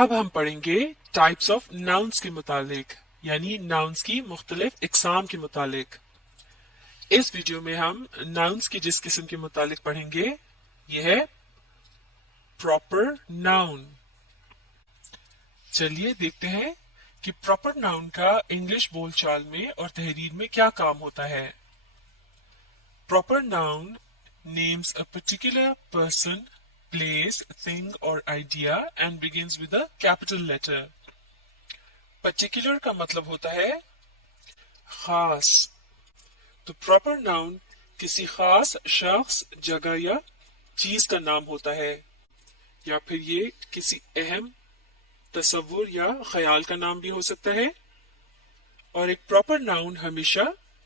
अब हम पढ़ेंगे टाइप्स ऑफ नाउन्स के मुतालिक, यानी नाउन्स की मुख्तलिफ इकसाम के मुतालिक। इस वीडियो में हम नाउन्स की जिस किस्म के मुतालिक पढ़ेंगे यह है प्रॉपर नाउन। चलिए देखते हैं कि प्रॉपर नाउन का इंग्लिश बोलचाल में और तहरीर में क्या काम होता है। Proper noun names a particular person, place, thing or idea and begins with a capital letter. Particular का मतलब होता है खास। तो प्रॉपर नाउन किसी खास शख्स, जगह या चीज का नाम होता है, या फिर ये किसी अहम तसव्वुर या ख्याल का नाम भी हो सकता है। और एक प्रॉपर नाउन हमेशा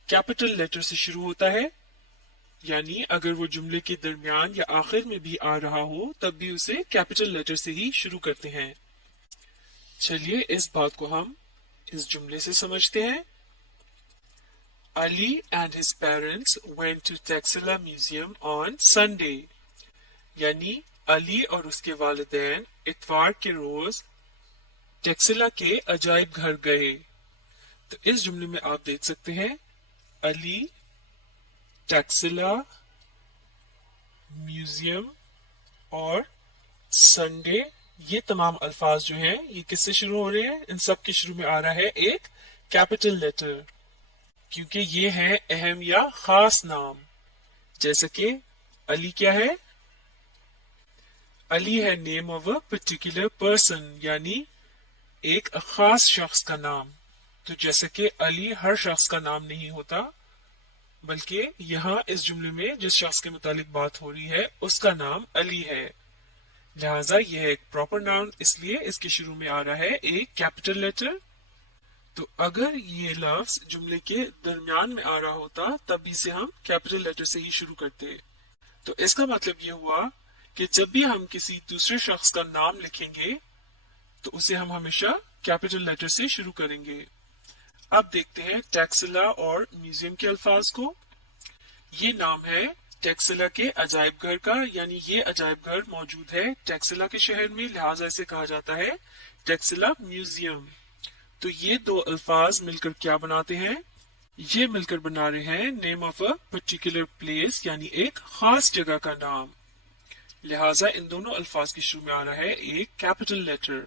कैपिटल लेटर से शुरू होता है, यानी अगर वो जुमले के दरमियान या आखिर में भी आ रहा हो तब भी उसे कैपिटल लेटर से ही शुरू करते हैं। चलिए इस बात को हम इस जुमले से समझते हैं। Ali and his parents went to Taxila Museum on Sunday, यानी अली और उसके वालिदैन इतवार के रोज टैक्सिला के अजायब घर गए। तो इस जुमले में आप देख सकते हैं अली, टैक्सिला, म्यूजियम और संडे, ये तमाम अल्फाज जो हैं ये किससे शुरू हो रहे हैं? इन सब के शुरू में आ रहा है एक कैपिटल लेटर, क्योंकि ये है अहम या खास नाम। जैसे कि अली क्या है? अली है name of a particular person, यानी एक खास शख्स का नाम। तो जैसे कि अली हर शख्स का नाम नहीं होता, बल्कि यहाँ इस जुमले में जिस शख्स के मुतालिक बात हो रही है उसका नाम अली है, लिहाजा यह है एक प्रॉपर नाउन, इसलिए इसके शुरू में आ रहा है एक कैपिटल लेटर। तो अगर ये लफ्ज जुमले के दरमियान में आ रहा होता तब भी इसे हम कैपिटल लेटर से ही शुरू करते। तो इसका मतलब ये हुआ कि जब भी हम किसी दूसरे शख्स का नाम लिखेंगे तो उसे हम हमेशा कैपिटल लेटर से शुरू करेंगे। अब देखते हैं टैक्सिला और म्यूजियम के अल्फाज को। ये नाम है टैक्सिला के अजायब घर का, यानी ये अजायब घर मौजूद है टैक्सिला के शहर में, लिहाजा इसे कहा जाता है टैक्सिला म्यूजियम। तो ये दो अल्फाज मिलकर क्या बनाते हैं? ये मिलकर बना रहे हैं name of a particular place, यानी एक खास जगह का नाम। लिहाजा इन दोनों अल्फाज के शुरू में आ रहा है एक कैपिटल लेटर।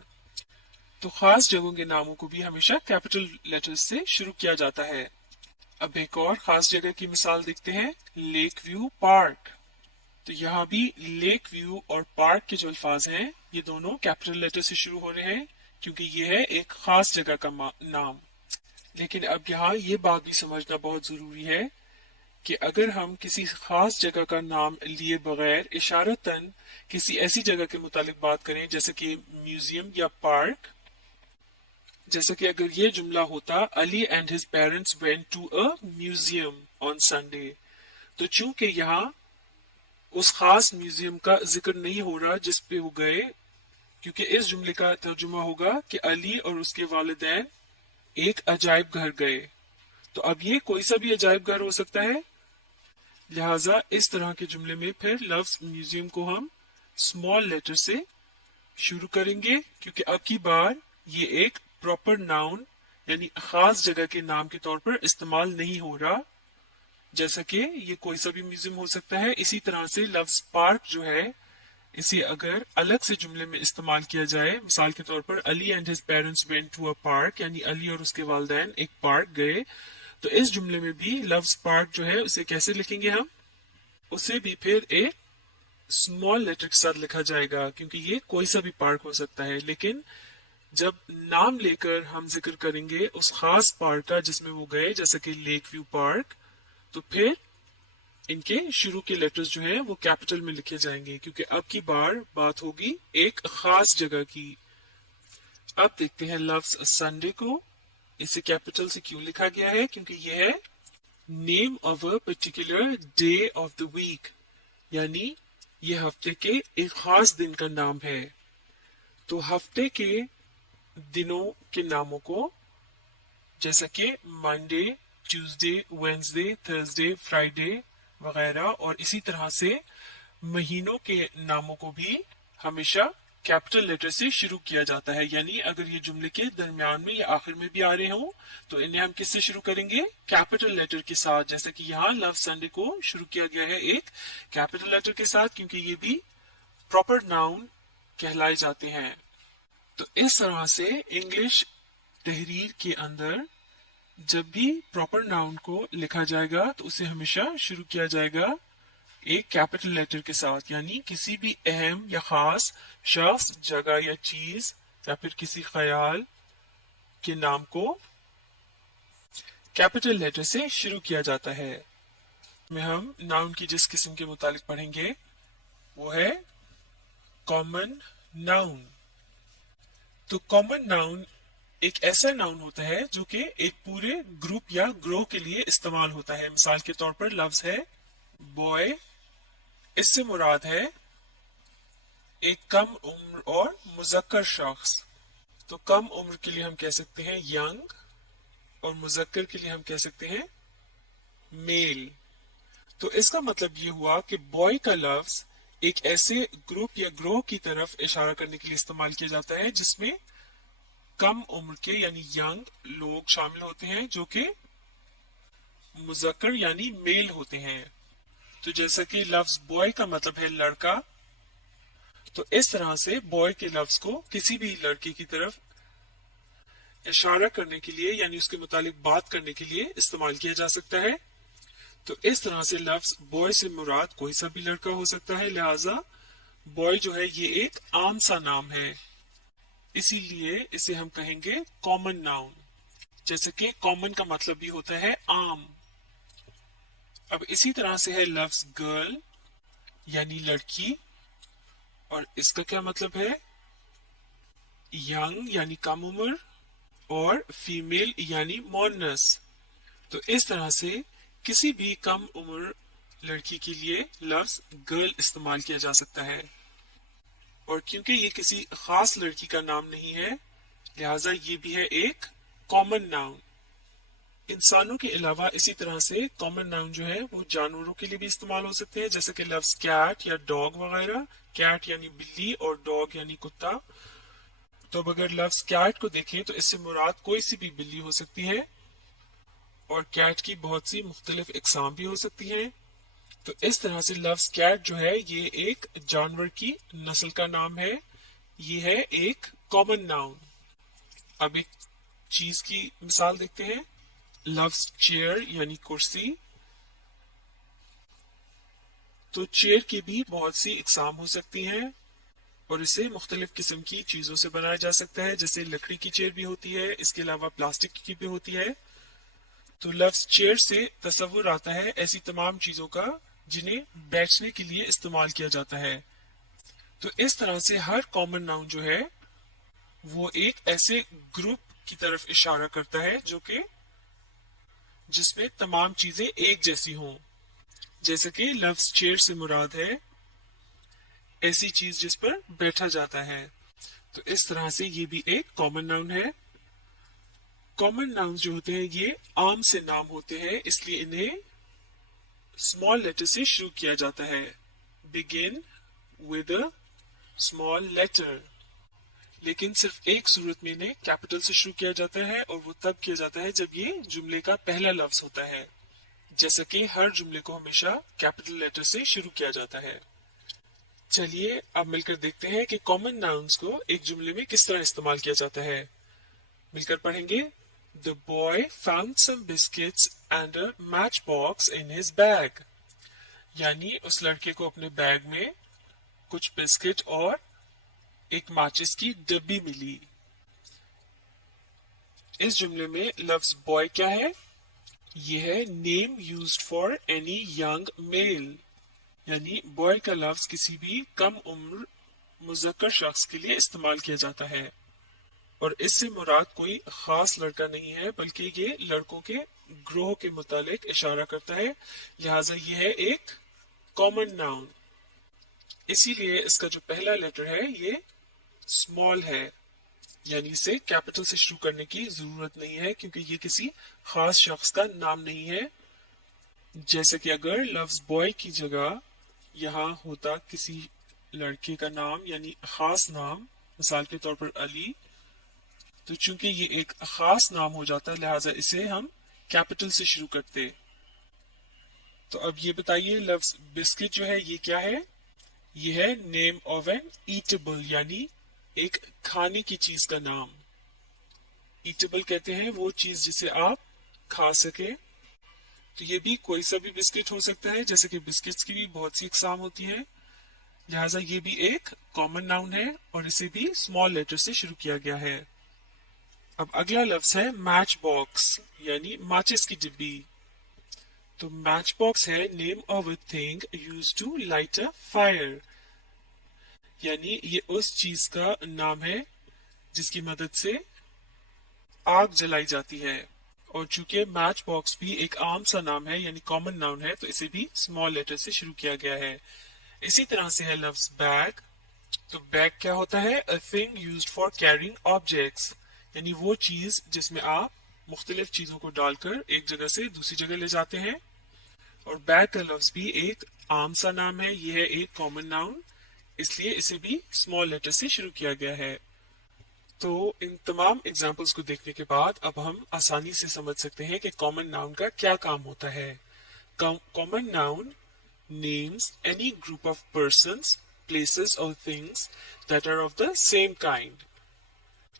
तो खास जगहों के नामों को भी हमेशा कैपिटल लेटर से शुरू किया जाता है। अब एक और खास जगह की मिसाल देखते हैं, लेक व्यू पार्क। तो यहाँ भी लेक व्यू और पार्क के जो अल्फाज हैं ये दोनों कैपिटल लेटर से शुरू हो रहे हैं, क्योंकि ये है एक खास जगह का नाम। लेकिन अब यहाँ ये बात भी समझना बहुत जरूरी है कि अगर हम किसी खास जगह का नाम लिए बगैर इशारतन किसी ऐसी जगह के मुतालिक बात करें जैसे कि म्यूजियम या पार्क, जैसे कि अगर ये जुमला होता Ali and his parents went to a museum on Sunday, तो चूंकि यहाँ उस खास म्यूजियम का जिक्र नहीं हो रहा जिस पे वो गए, क्योंकि इस जुमले का तर्जुमा होगा कि अली और उसके वालिदैन एक अजायब घर गए। तो अब ये कोई सा भी अजायब घर हो सकता है, लिहाजा इस तरह के जुमले में फिर लफ्ज म्यूजियम को हम स्मॉल लेटर से शुरू करेंगे, क्योंकि अब की बार ये एक प्रॉपर नाउन यानी खास जगह के नाम के तौर पर इस्तेमाल नहीं हो रहा। जैसा कि ये कोई सा भी म्यूजियम हो सकता है, इसी तरह से लफ्ज पार्क जो है इसे अगर अलग से जुमले में इस्तेमाल किया जाए, मिसाल के तौर पर Ali and his parents went to a park, यानी अली और उसके वालिदैन एक पार्क गए, तो इस जुमले में भी लफ्ज पार्क जो है उसे कैसे लिखेंगे हम? उसे भी फिर एक स्मॉल लेटर के साथ लिखा जाएगा, क्योंकि ये कोई सा भी पार्क हो सकता है। लेकिन जब नाम लेकर हम जिक्र करेंगे उस खास पार्क का जिसमें वो गए, जैसे कि लेक व्यू पार्क, तो फिर इनके शुरू के लेटर्स जो हैं वो कैपिटल में लिखे जाएंगे, क्योंकि अब की बार बात होगी एक खास जगह की। अब देखते हैं लफ्ज संडे को। इसे कैपिटल से क्यों लिखा गया है? क्योंकि यह है name of a particular day of the week, यानी ये हफ्ते के एक खास दिन का नाम है। तो हफ्ते के दिनों के नामों को जैसे कि Monday, Tuesday, Wednesday, Thursday, Friday वगैरह, और इसी तरह से महीनों के नामों को भी हमेशा कैपिटल लेटर से शुरू किया जाता है, यानी अगर ये जुमले के दरमियान में या आखिर में भी आ रहे हों तो इन्हें हम किससे शुरू करेंगे, कैपिटल लेटर के साथ। जैसे कि यहाँ लव संडे को शुरू किया गया है एक कैपिटल लेटर के साथ, क्योंकि ये भी प्रॉपर नाउन कहलाए जाते हैं। तो इस तरह से इंग्लिश तहरीर के अंदर जब भी प्रॉपर नाउन को लिखा जाएगा तो उसे हमेशा शुरू किया जाएगा एक कैपिटल लेटर के साथ, यानी किसी भी अहम या खास शख्स, जगह या चीज या फिर किसी ख्याल के नाम को कैपिटल लेटर से शुरू किया जाता है। में हम नाउन की जिस किस्म के मुतालिक पढ़ेंगे वो है कॉमन नाउन। तो कॉमन नाउन एक ऐसा नाउन होता है जो कि एक पूरे ग्रुप या ग्रोह के लिए इस्तेमाल होता है। मिसाल के तौर पर लफ्ज है बॉय, इससे मुराद है एक कम उम्र और मुजक्कर शख्स। तो कम उम्र के लिए हम कह सकते हैं यंग और मुजक्कर के लिए हम कह सकते हैं मेल। तो इसका मतलब ये हुआ कि बॉय का लफ्ज एक ऐसे ग्रुप या ग्रोह की तरफ इशारा करने के लिए इस्तेमाल किया जाता है जिसमें कम उम्र के यानी यंग लोग शामिल होते हैं जो कि मुजक्कर यानी मेल होते हैं। तो जैसा कि लफ्ज बॉय का मतलब है लड़का, तो इस तरह से बॉय के लफ्ज को किसी भी लड़के की तरफ इशारा करने के लिए यानी उसके मुतालिक बात करने के लिए इस्तेमाल किया जा सकता है। तो इस तरह से लफ्ज बॉय से मुराद कोई सा भी लड़का हो सकता है, लिहाजा बॉय जो है ये एक आम सा नाम है, इसीलिए इसे हम कहेंगे कॉमन नाउन। जैसे कि कॉमन का मतलब भी होता है आम। अब इसी तरह से है लफ्ज गर्ल यानी लड़की, और इसका क्या मतलब है यंग यानी कम उम्र और फीमेल यानी मोनस। तो इस तरह से किसी भी कम उम्र लड़की के लिए लफ्ज गर्ल इस्तेमाल किया जा सकता है। और क्योंकि ये किसी खास लड़की का नाम नहीं है लिहाजा ये भी है एक कॉमन नाउन। इंसानों के अलावा इसी तरह से कॉमन नाउन जो है वो जानवरों के लिए भी इस्तेमाल हो सकते हैं, जैसे कि लफ्ज कैट या डॉग वगैरह। कैट यानी बिल्ली और डॉग यानी कुत्ता। तो अब अगर लफ्ज कैट को देखें तो इससे मुराद कोई सी भी बिल्ली हो सकती है, और कैट की बहुत सी मुख्तलिफ इकसाम भी हो सकती हैं। तो इस तरह से लफ्ज कैट जो है ये एक जानवर की नस्ल का नाम है, ये है एक कॉमन नाउन। अब एक चीज की मिसाल देखते हैं, लफ्ज चेयर यानी कुर्सी। तो चेयर की भी बहुत सी इकसाम हो सकती हैं और इसे मुख्तलिफ किस्म की चीजों से बनाया जा सकता है, जैसे लकड़ी की चेयर भी होती है, इसके अलावा प्लास्टिक की भी होती है। तो लफ्ज चेयर से तस्वुर आता है ऐसी तमाम चीजों का जिन्हें बैठने के लिए इस्तेमाल किया जाता है। तो इस तरह से हर कॉमन नाउन जो है वो एक ऐसे ग्रुप की तरफ इशारा करता है जो कि जिसमें तमाम चीजें एक जैसी हों। जैसे कि लफ्ज चेयर से मुराद है ऐसी चीज जिस पर बैठा जाता है। तो इस तरह से ये भी एक कॉमन नाउन है। कॉमन नाउन जो होते हैं ये आम से नाम होते हैं, इसलिए इन्हें स्मॉल लेटर से शुरू किया जाता है। Begin with a small letter. लेकिन सिर्फ एक सूरत में इन्हें कैपिटल से शुरू किया जाता है, और वो तब किया जाता है जब ये जुमले का पहला लफ्ज होता है। जैसे कि हर जुमले को हमेशा कैपिटल लेटर से शुरू किया जाता है। चलिए अब मिलकर देखते हैं कि कॉमन नाउन्स को एक जुमले में किस तरह इस्तेमाल किया जाता है। मिलकर पढ़ेंगे। The boy found some biscuits and a matchbox in his bag। यानी उस लड़के को अपने बैग में कुछ बिस्किट और एक माचिस की डब्बी मिली। इस जुमले में लफ्ज बॉय क्या है, यह है name used for any young mail, यानी बॉय का लफ्ज किसी भी कम उम्र मुजक्कर शख्स के लिए इस्तेमाल किया जाता है, और इससे मुराद कोई खास लड़का नहीं है बल्कि ये लड़कों के ग्रोह के मुतालिक इशारा करता है, लिहाजा ये है एक कॉमन नाउन। इसीलिए इसका जो पहला लेटर है ये स्मॉल है, यानी इसे कैपिटल से शुरू करने की जरूरत नहीं है क्योंकि ये किसी खास शख्स का नाम नहीं है। जैसे कि अगर लफ्ज बॉय की जगह यहाँ होता किसी लड़के का नाम यानी खास नाम, मिसाल के तौर पर अली, तो चूंकि ये एक खास नाम हो जाता है लिहाजा इसे हम कैपिटल से शुरू करते। तो अब ये बताइए लफ्ज बिस्किट जो है ये क्या है? ये है नेम ऑफ एन ईटेबल यानी एक खाने की चीज का नाम। ईटेबल कहते हैं वो चीज जिसे आप खा सके। तो ये भी कोई सा भी बिस्किट हो सकता है, जैसे कि बिस्किट्स की भी बहुत सी इकसाम होती हैं, लिहाजा ये भी एक कॉमन नाउन है और इसे भी स्मॉल लेटर से शुरू किया गया है। अब अगला लफ्ज है मैच बॉक्स यानी माचिस की डिब्बी। तो मैच बॉक्स है name of a thing used to light a fire, यानी ये उस चीज का नाम है जिसकी मदद से आग जलाई जाती है। और चूंकि मैच बॉक्स भी एक आम सा नाम है यानी कॉमन नाउन है, तो इसे भी स्मॉल लेटर से शुरू किया गया है। इसी तरह से है लफ्ज बैग। तो बैग क्या होता है? अ thing used for carrying objects, यानी वो चीज जिसमें आप मुख्तलिफ चीजों को डालकर एक जगह से दूसरी जगह ले जाते हैं। और बैग का लफ्ज भी एक आम सा नाम है, यह है एक कॉमन नाउन, इसलिए इसे भी स्मॉल लेटर से शुरू किया गया है। तो इन तमाम एग्जाम्पल्स को देखने के बाद अब हम आसानी से समझ सकते हैं कि कॉमन नाउन का क्या काम होता है। Common noun names any group of persons, places और things that are of the same kind,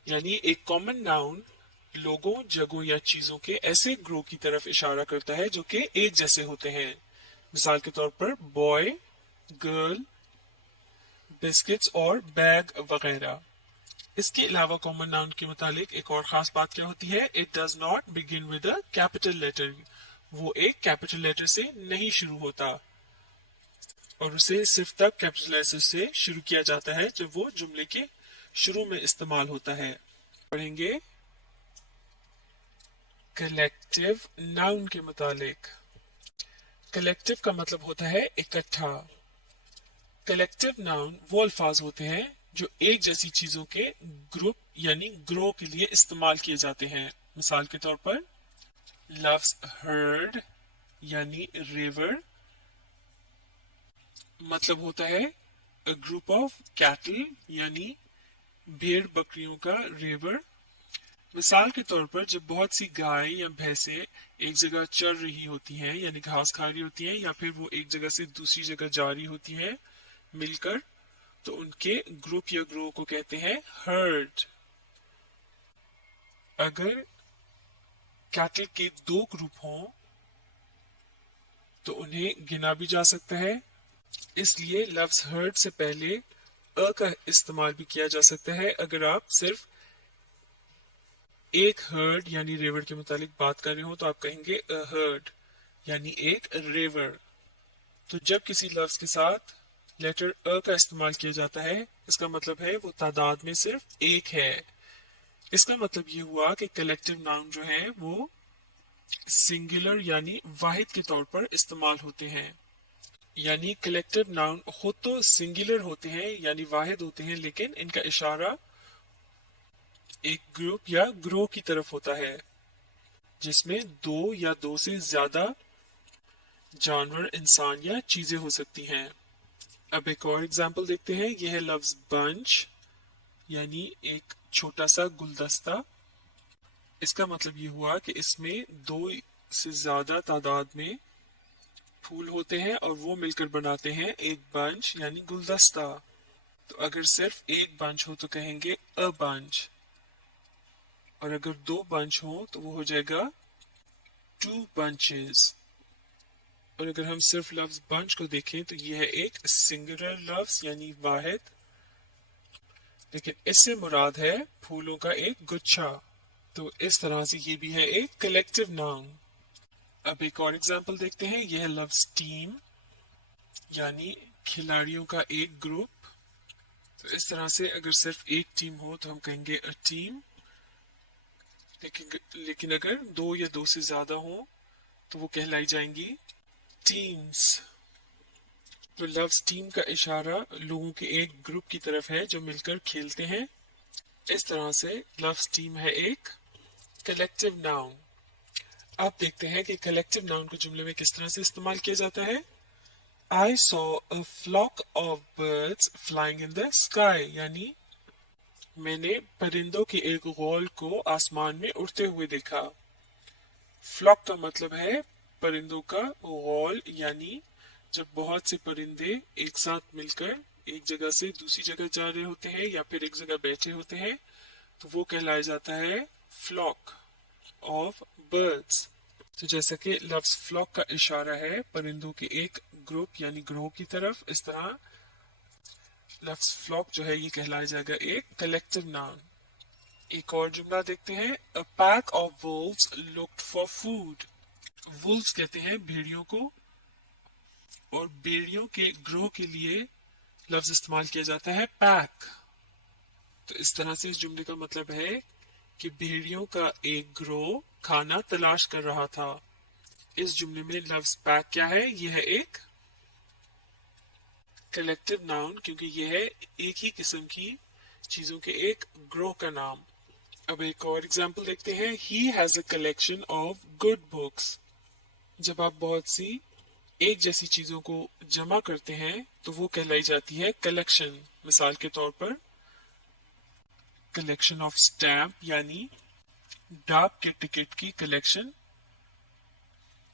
यानी एक कॉमन नाउन लोगों, जगहों या चीजों के ऐसे ग्रुप की तरफ इशारा करता है जो कि एक जैसे होते हैं। मिसाल के तौर पर बॉय, गर्ल, बिस्किट्स और बैग वगैरह। इसके अलावा कॉमन नाउन के मुतालिक एक और खास बात क्या होती है? It does not begin with a capital letter, वो एक कैपिटल लेटर से नहीं शुरू होता और उसे सिर्फ तब कैपिटल लेटर से शुरू किया जाता है जब वो जुमले के शुरू में इस्तेमाल होता है। पढ़ेंगे कलेक्टिव नाउन के मुतालिक। कलेक्टिव का मतलब होता है इकट्ठा। कलेक्टिव नाउन वो अल्फाज होते हैं जो एक जैसी चीजों के ग्रुप यानी ग्रो के लिए इस्तेमाल किए जाते हैं। मिसाल के तौर पर लफ्ज हर्ड यानी रिवर मतलब होता है अ ग्रुप ऑफ कैटल यानी भेड़ बकरियों का रिवर। मिसाल के तौर पर जब बहुत सी गाय या भैंसे एक जगह चर रही होती हैं यानी घास खा रही होती हैं या फिर वो एक जगह से दूसरी जगह जा रही होती हैं मिलकर, तो उनके ग्रुप या ग्रो को कहते हैं हर्ड। अगर कैटल के दो ग्रुप हों तो उन्हें गिना भी जा सकता है, इसलिए लफ्ज हर्ड से पहले अ का इस्तेमाल भी किया जा सकता है। अगर आप सिर्फ एक हर्ड यानी रिवर के मुतालिक बात कर रहे हो तो आप कहेंगे अ हर्ड यानी एक रिवर। तो जब किसी लफ्ज के साथ लेटर अ का इस्तेमाल किया जाता है इसका मतलब है वो तादाद में सिर्फ एक है। इसका मतलब ये हुआ कि कलेक्टिव नाउन जो है वो सिंगुलर यानी वाहिद के तौर पर इस्तेमाल होते हैं। यानी कलेक्टिव नाउन खुद तो सिंगुलर होते हैं यानी वाहिद होते हैं, लेकिन इनका इशारा एक ग्रुप या ग्रो की तरफ होता है जिसमें दो या दो से ज्यादा जानवर, इंसान या चीजें हो सकती हैं। अब एक और एग्जाम्पल देखते हैं। यह है लफ्ज बंच यानी एक छोटा सा गुलदस्ता। इसका मतलब ये हुआ कि इसमें दो से ज्यादा तादाद में फूल होते हैं और वो मिलकर बनाते हैं एक बंच यानी गुलदस्ता। तो अगर सिर्फ एक बंच हो तो कहेंगे अ बंच, और अगर दो बंच हो तो वो हो जाएगा टू बंचेस। और अगर हम सिर्फ लफ्ज बंच को देखें तो यह है एक सिंगुलर लफ्ज यानी वाहिद, लेकिन इससे मुराद है फूलों का एक गुच्छा। तो इस तरह से ये भी है एक कलेक्टिव नाउन। अब एक और एग्जांपल देखते हैं। यह है लफ्ज टीम यानी खिलाड़ियों का एक ग्रुप। तो इस तरह से अगर सिर्फ एक टीम हो तो हम कहेंगे अ टीम, लेकिन अगर दो या दो से ज्यादा हो तो वो कहलाई जाएंगी टीम्स। तो लफ्ज टीम का इशारा लोगों के एक ग्रुप की तरफ है जो मिलकर खेलते हैं। इस तरह से लफ्ज टीम है एक कलेक्टिव नाउन। अब देखते हैं कि कलेक्टिव नाउन को जुमले में किस तरह से इस्तेमाल किया जाता है। I saw a flock of birds flying in the sky, यानी मैंने परिंदों के एक गौल को आसमान में उड़ते हुए देखा। फ्लॉक का मतलब है परिंदों का गौल, यानी जब बहुत से परिंदे एक साथ मिलकर एक जगह से दूसरी जगह जा रहे होते हैं या फिर एक जगह बैठे होते हैं तो वो कहलाया जाता है फ्लॉक ऑफ बर्ड्स। तो जैसा कि लफ्ज फ्लॉक का इशारा है परिंदों के एक ग्रुप यानी ग्रोह की तरफ, इस तरह लफ्ज फ्लॉक जो है ये कहलाया जाएगा एक कलेक्टिव नाउन। एक और जुमला देखते हैं। A pack of Wolves looked for food. Wolves कहते हैं भेड़ियों को, और भेड़ियों के ग्रोह के लिए लफ्ज इस्तेमाल किया जाता है पैक। तो इस तरह से इस जुमले का मतलब है कि भेड़ियों का एक ग्रोह खाना तलाश कर रहा था। इस जुमले में लफ्ज पैक क्या है? यह है एक कलेक्टिव नाउन, क्योंकि यह है एक ही किस्म की चीजों के एक ग्रोह का नाम। अब एक और एग्जाम्पल देखते हैं। He has a collection of good books. जब आप बहुत सी एक जैसी चीजों को जमा करते हैं तो वो कहलाई जाती है कलेक्शन। मिसाल के तौर पर कलेक्शन ऑफ स्टैम्प यानी डाक के टिकट की कलेक्शन।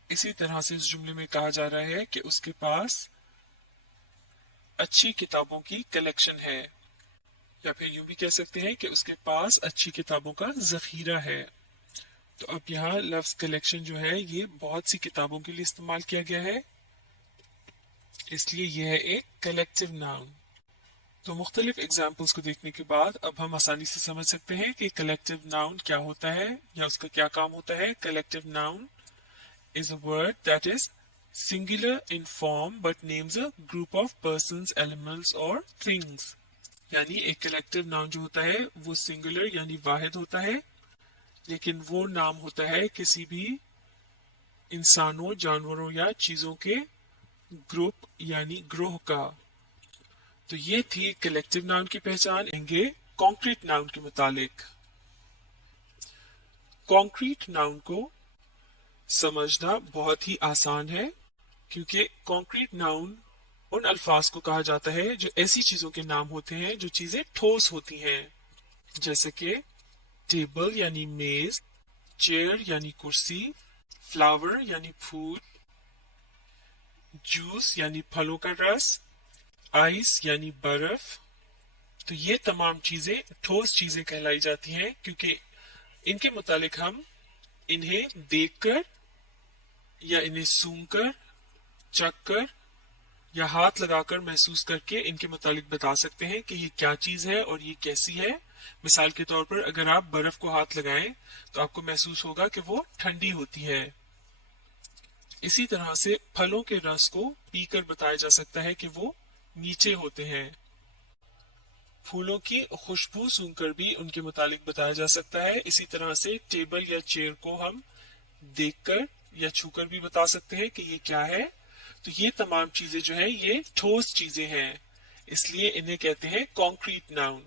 इसी तरह से इस जुमले में कहा जा रहा है कि उसके पास अच्छी किताबों की कलेक्शन है, या फिर यूं भी कह सकते हैं कि उसके पास अच्छी किताबों का जखीरा है। तो अब यहाँ लफ्ज कलेक्शन जो है ये बहुत सी किताबों के लिए इस्तेमाल किया गया है, इसलिए यह है एक कलेक्टिव नाउन। तो मुख्तलिफ एग्जाम्पल्स को देखने के बाद अब हम आसानी से समझ सकते हैं कि कलेक्टिव नाउन क्या होता है या उसका क्या काम होता है। Collective noun is a word that is singular in form but names a group of persons, animals or things। यानी एक कलेक्टिव नाउन जो होता है वो सिंगुलर यानी वाहिद होता है, लेकिन वो नाम होता है किसी भी इंसानों, जानवरों या चीजों के ग्रुप यानी ग्रोह का। तो ये थी कलेक्टिव नाउन की पहचान। एंगे कॉन्क्रीट नाउन के मुतालिक। कॉन्क्रीट नाउन को समझना बहुत ही आसान है, क्योंकि कॉन्क्रीट नाउन उन अल्फाज को कहा जाता है जो ऐसी चीजों के नाम होते हैं जो चीजें ठोस होती हैं, जैसे कि टेबल यानी मेज, चेयर यानी कुर्सी, फ्लावर यानी फूल, जूस यानी फलों का रस, आइस यानी बर्फ। तो ये तमाम चीजें ठोस चीजें कहलाई जाती हैं, क्योंकि इनके मुतालिक हम इन्हें देखकर या इन्हें सूंघकर, चखकर या हाथ लगाकर महसूस करके इनके मुतालिक बता सकते हैं कि ये क्या चीज है और ये कैसी है। मिसाल के तौर पर अगर आप बर्फ को हाथ लगाएं तो आपको महसूस होगा कि वो ठंडी होती है। इसी तरह से फलों के रस को पीकर बताया जा सकता है कि वो मीठे होते हैं। फूलों की खुशबू सूंघकर भी उनके मुतालिक बताया जा सकता है। इसी तरह से टेबल या चेयर को हम देखकर या छूकर भी बता सकते हैं कि ये क्या है। तो ये तमाम चीजें जो है ये ठोस चीजें हैं, इसलिए इन्हें कहते हैं कॉन्क्रीट नाउन।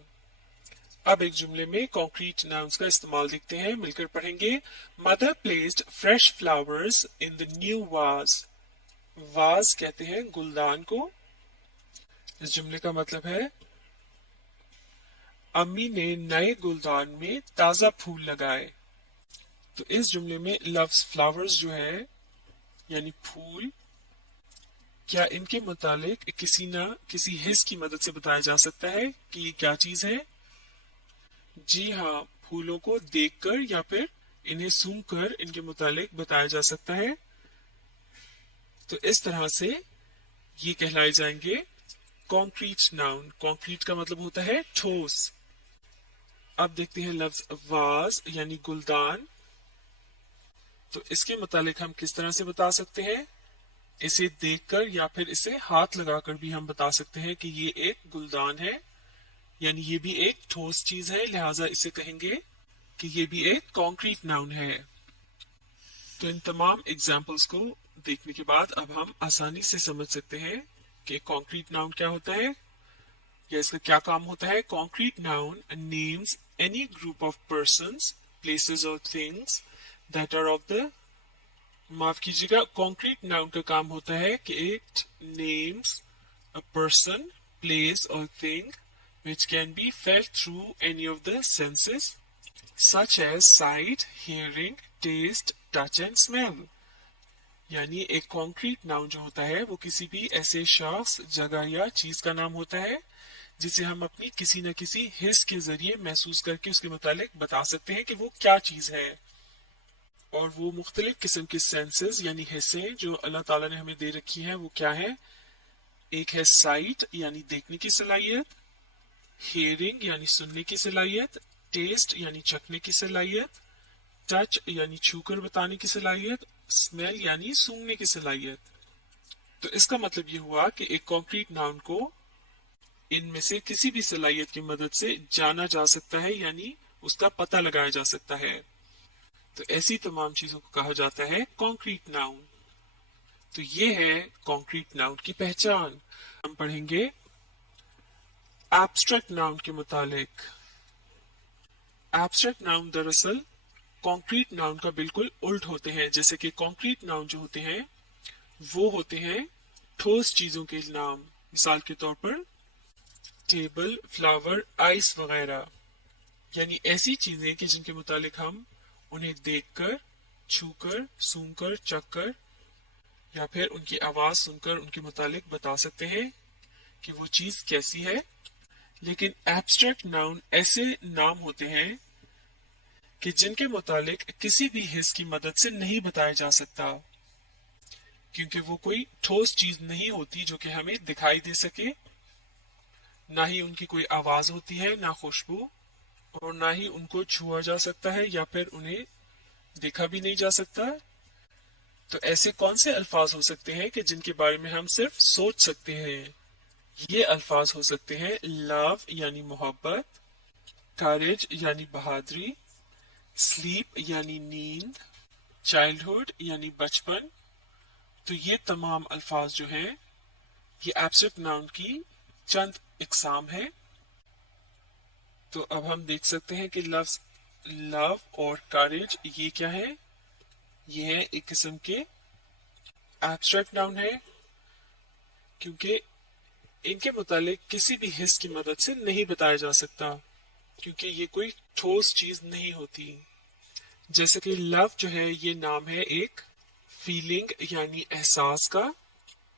अब एक जुमले में कॉन्क्रीट नाउन्स का इस्तेमाल देखते हैं, मिलकर पढ़ेंगे। Mother placed fresh flowers in the new was. Was कहते हैं गुलदान को। इस जुमले का मतलब है अम्मी ने नए गुलदान में ताजा फूल लगाए। तो इस जुमले में लफ्ज फ्लावर्स जो है यानी फूल, क्या इनके मुतालिक किसी न किसी हिस्स की मदद से बताया जा सकता है कि ये क्या चीज है? जी हाँ, फूलों को देखकर या फिर इन्हें सूंघकर इनके मुतालिक बताया जा सकता है। तो इस तरह से ये कहलाए जाएंगे कॉन्क्रीट नाउन। कॉन्क्रीट का मतलब होता है ठोस। अब देखते हैं लफ्ज वाज यानी गुलदान। तो इसके मुतालिक हम किस तरह से बता सकते हैं? इसे देखकर या फिर इसे हाथ लगाकर भी हम बता सकते हैं कि ये एक गुलदान है, यानी ये भी एक ठोस चीज है, लिहाजा इसे कहेंगे कि ये भी एक कॉन्क्रीट नाउन है। तो इन तमाम एग्जाम्पल्स को देखने के बाद अब हम आसानी से समझ सकते हैं कि कॉन्क्रीट नाउन क्या होता है या इसका क्या काम होता है। Concrete noun names any group of persons, places और things that are of the माफ कीजिएगा, कॉन्क्रीट नाउन का काम होता है कि it names a person, place or thing which can be felt through any of the senses such as sight, hearing, taste, touch and smell. यानी एक concrete noun जो होता है वो किसी भी ऐसे शख्स, जगह या चीज का नाम होता है जिसे हम अपनी किसी न किसी हिस्स के जरिए महसूस करके उसके मुतालिक बता सकते हैं कि वो क्या चीज है। और वो मुख्तलिफ किस्म के सेंसेस यानी हिस्से जो अल्लाह ताला ने हमें दे रखी हैं वो क्या है। एक है साइट यानी देखने की सलाहियत, हियरिंग यानी सुनने की सलाहियत, टेस्ट यानी चखने की सलाहियत, टच यानी छूकर बताने की सलाहियत, स्मेल यानी सूंघने की सलाहियत। तो इसका मतलब ये हुआ कि एक कॉन्क्रीट नाउन को इनमें से किसी भी सलाहियत की मदद से जाना जा सकता है यानी उसका पता लगाया जा सकता है। तो ऐसी तमाम चीजों को कहा जाता है कॉन्क्रीट नाउन। तो ये है कॉन्क्रीट नाउन की पहचान। हम पढ़ेंगे एब्स्ट्रैक्ट नाउन के मुतालिक। एब्स्ट्रैक्ट नाउन दरअसल कॉन्क्रीट नाउन का बिल्कुल उल्ट होते हैं। जैसे कि कॉन्क्रीट नाउन जो होते हैं वो होते हैं ठोस चीजों के नाम, मिसाल के तौर पर टेबल, फ्लावर, आइस वगैरह। यानी ऐसी चीजें कि जिनके मुतालिक हम उन्हें देखकर, छूकर, सूंघकर, चखकर या फिर उनकी आवाज सुनकर उनके मुतालिक बता सकते हैं कि वो चीज कैसी है। लेकिन एब्स्ट्रैक्ट नाउन ऐसे नाम होते हैं कि जिनके मुतालिक किसी भी हिस्स की मदद से नहीं बताया जा सकता, क्योंकि वो कोई ठोस चीज नहीं होती जो कि हमें दिखाई दे सके, ना ही उनकी कोई आवाज होती है, ना खुशबू, और ना ही उनको छुआ जा सकता है या फिर उन्हें देखा भी नहीं जा सकता। तो ऐसे कौन से अल्फाज हो सकते हैं कि जिनके बारे में हम सिर्फ सोच सकते हैं। ये अल्फाज हो सकते हैं लव यानी मोहब्बत, करेज यानी बहादुरी, स्लीप यानी नींद, चाइल्डहुड यानी बचपन। तो ये तमाम अल्फाज जो हैं ये एब्स्ट्रैक्ट नाउन की चंद इकसाम है। तो अब हम देख सकते हैं कि लफ्ज लव और करेज ये क्या है। ये है एक किस्म के एब्स्ट्रैक्ट नाउन है क्योंकि इनके मुतालिक किसी भी हिस्स की मदद से नहीं बताया जा सकता, क्योंकि ये कोई ठोस चीज नहीं होती। जैसे कि लव जो है ये नाम है एक फीलिंग यानी एहसास का,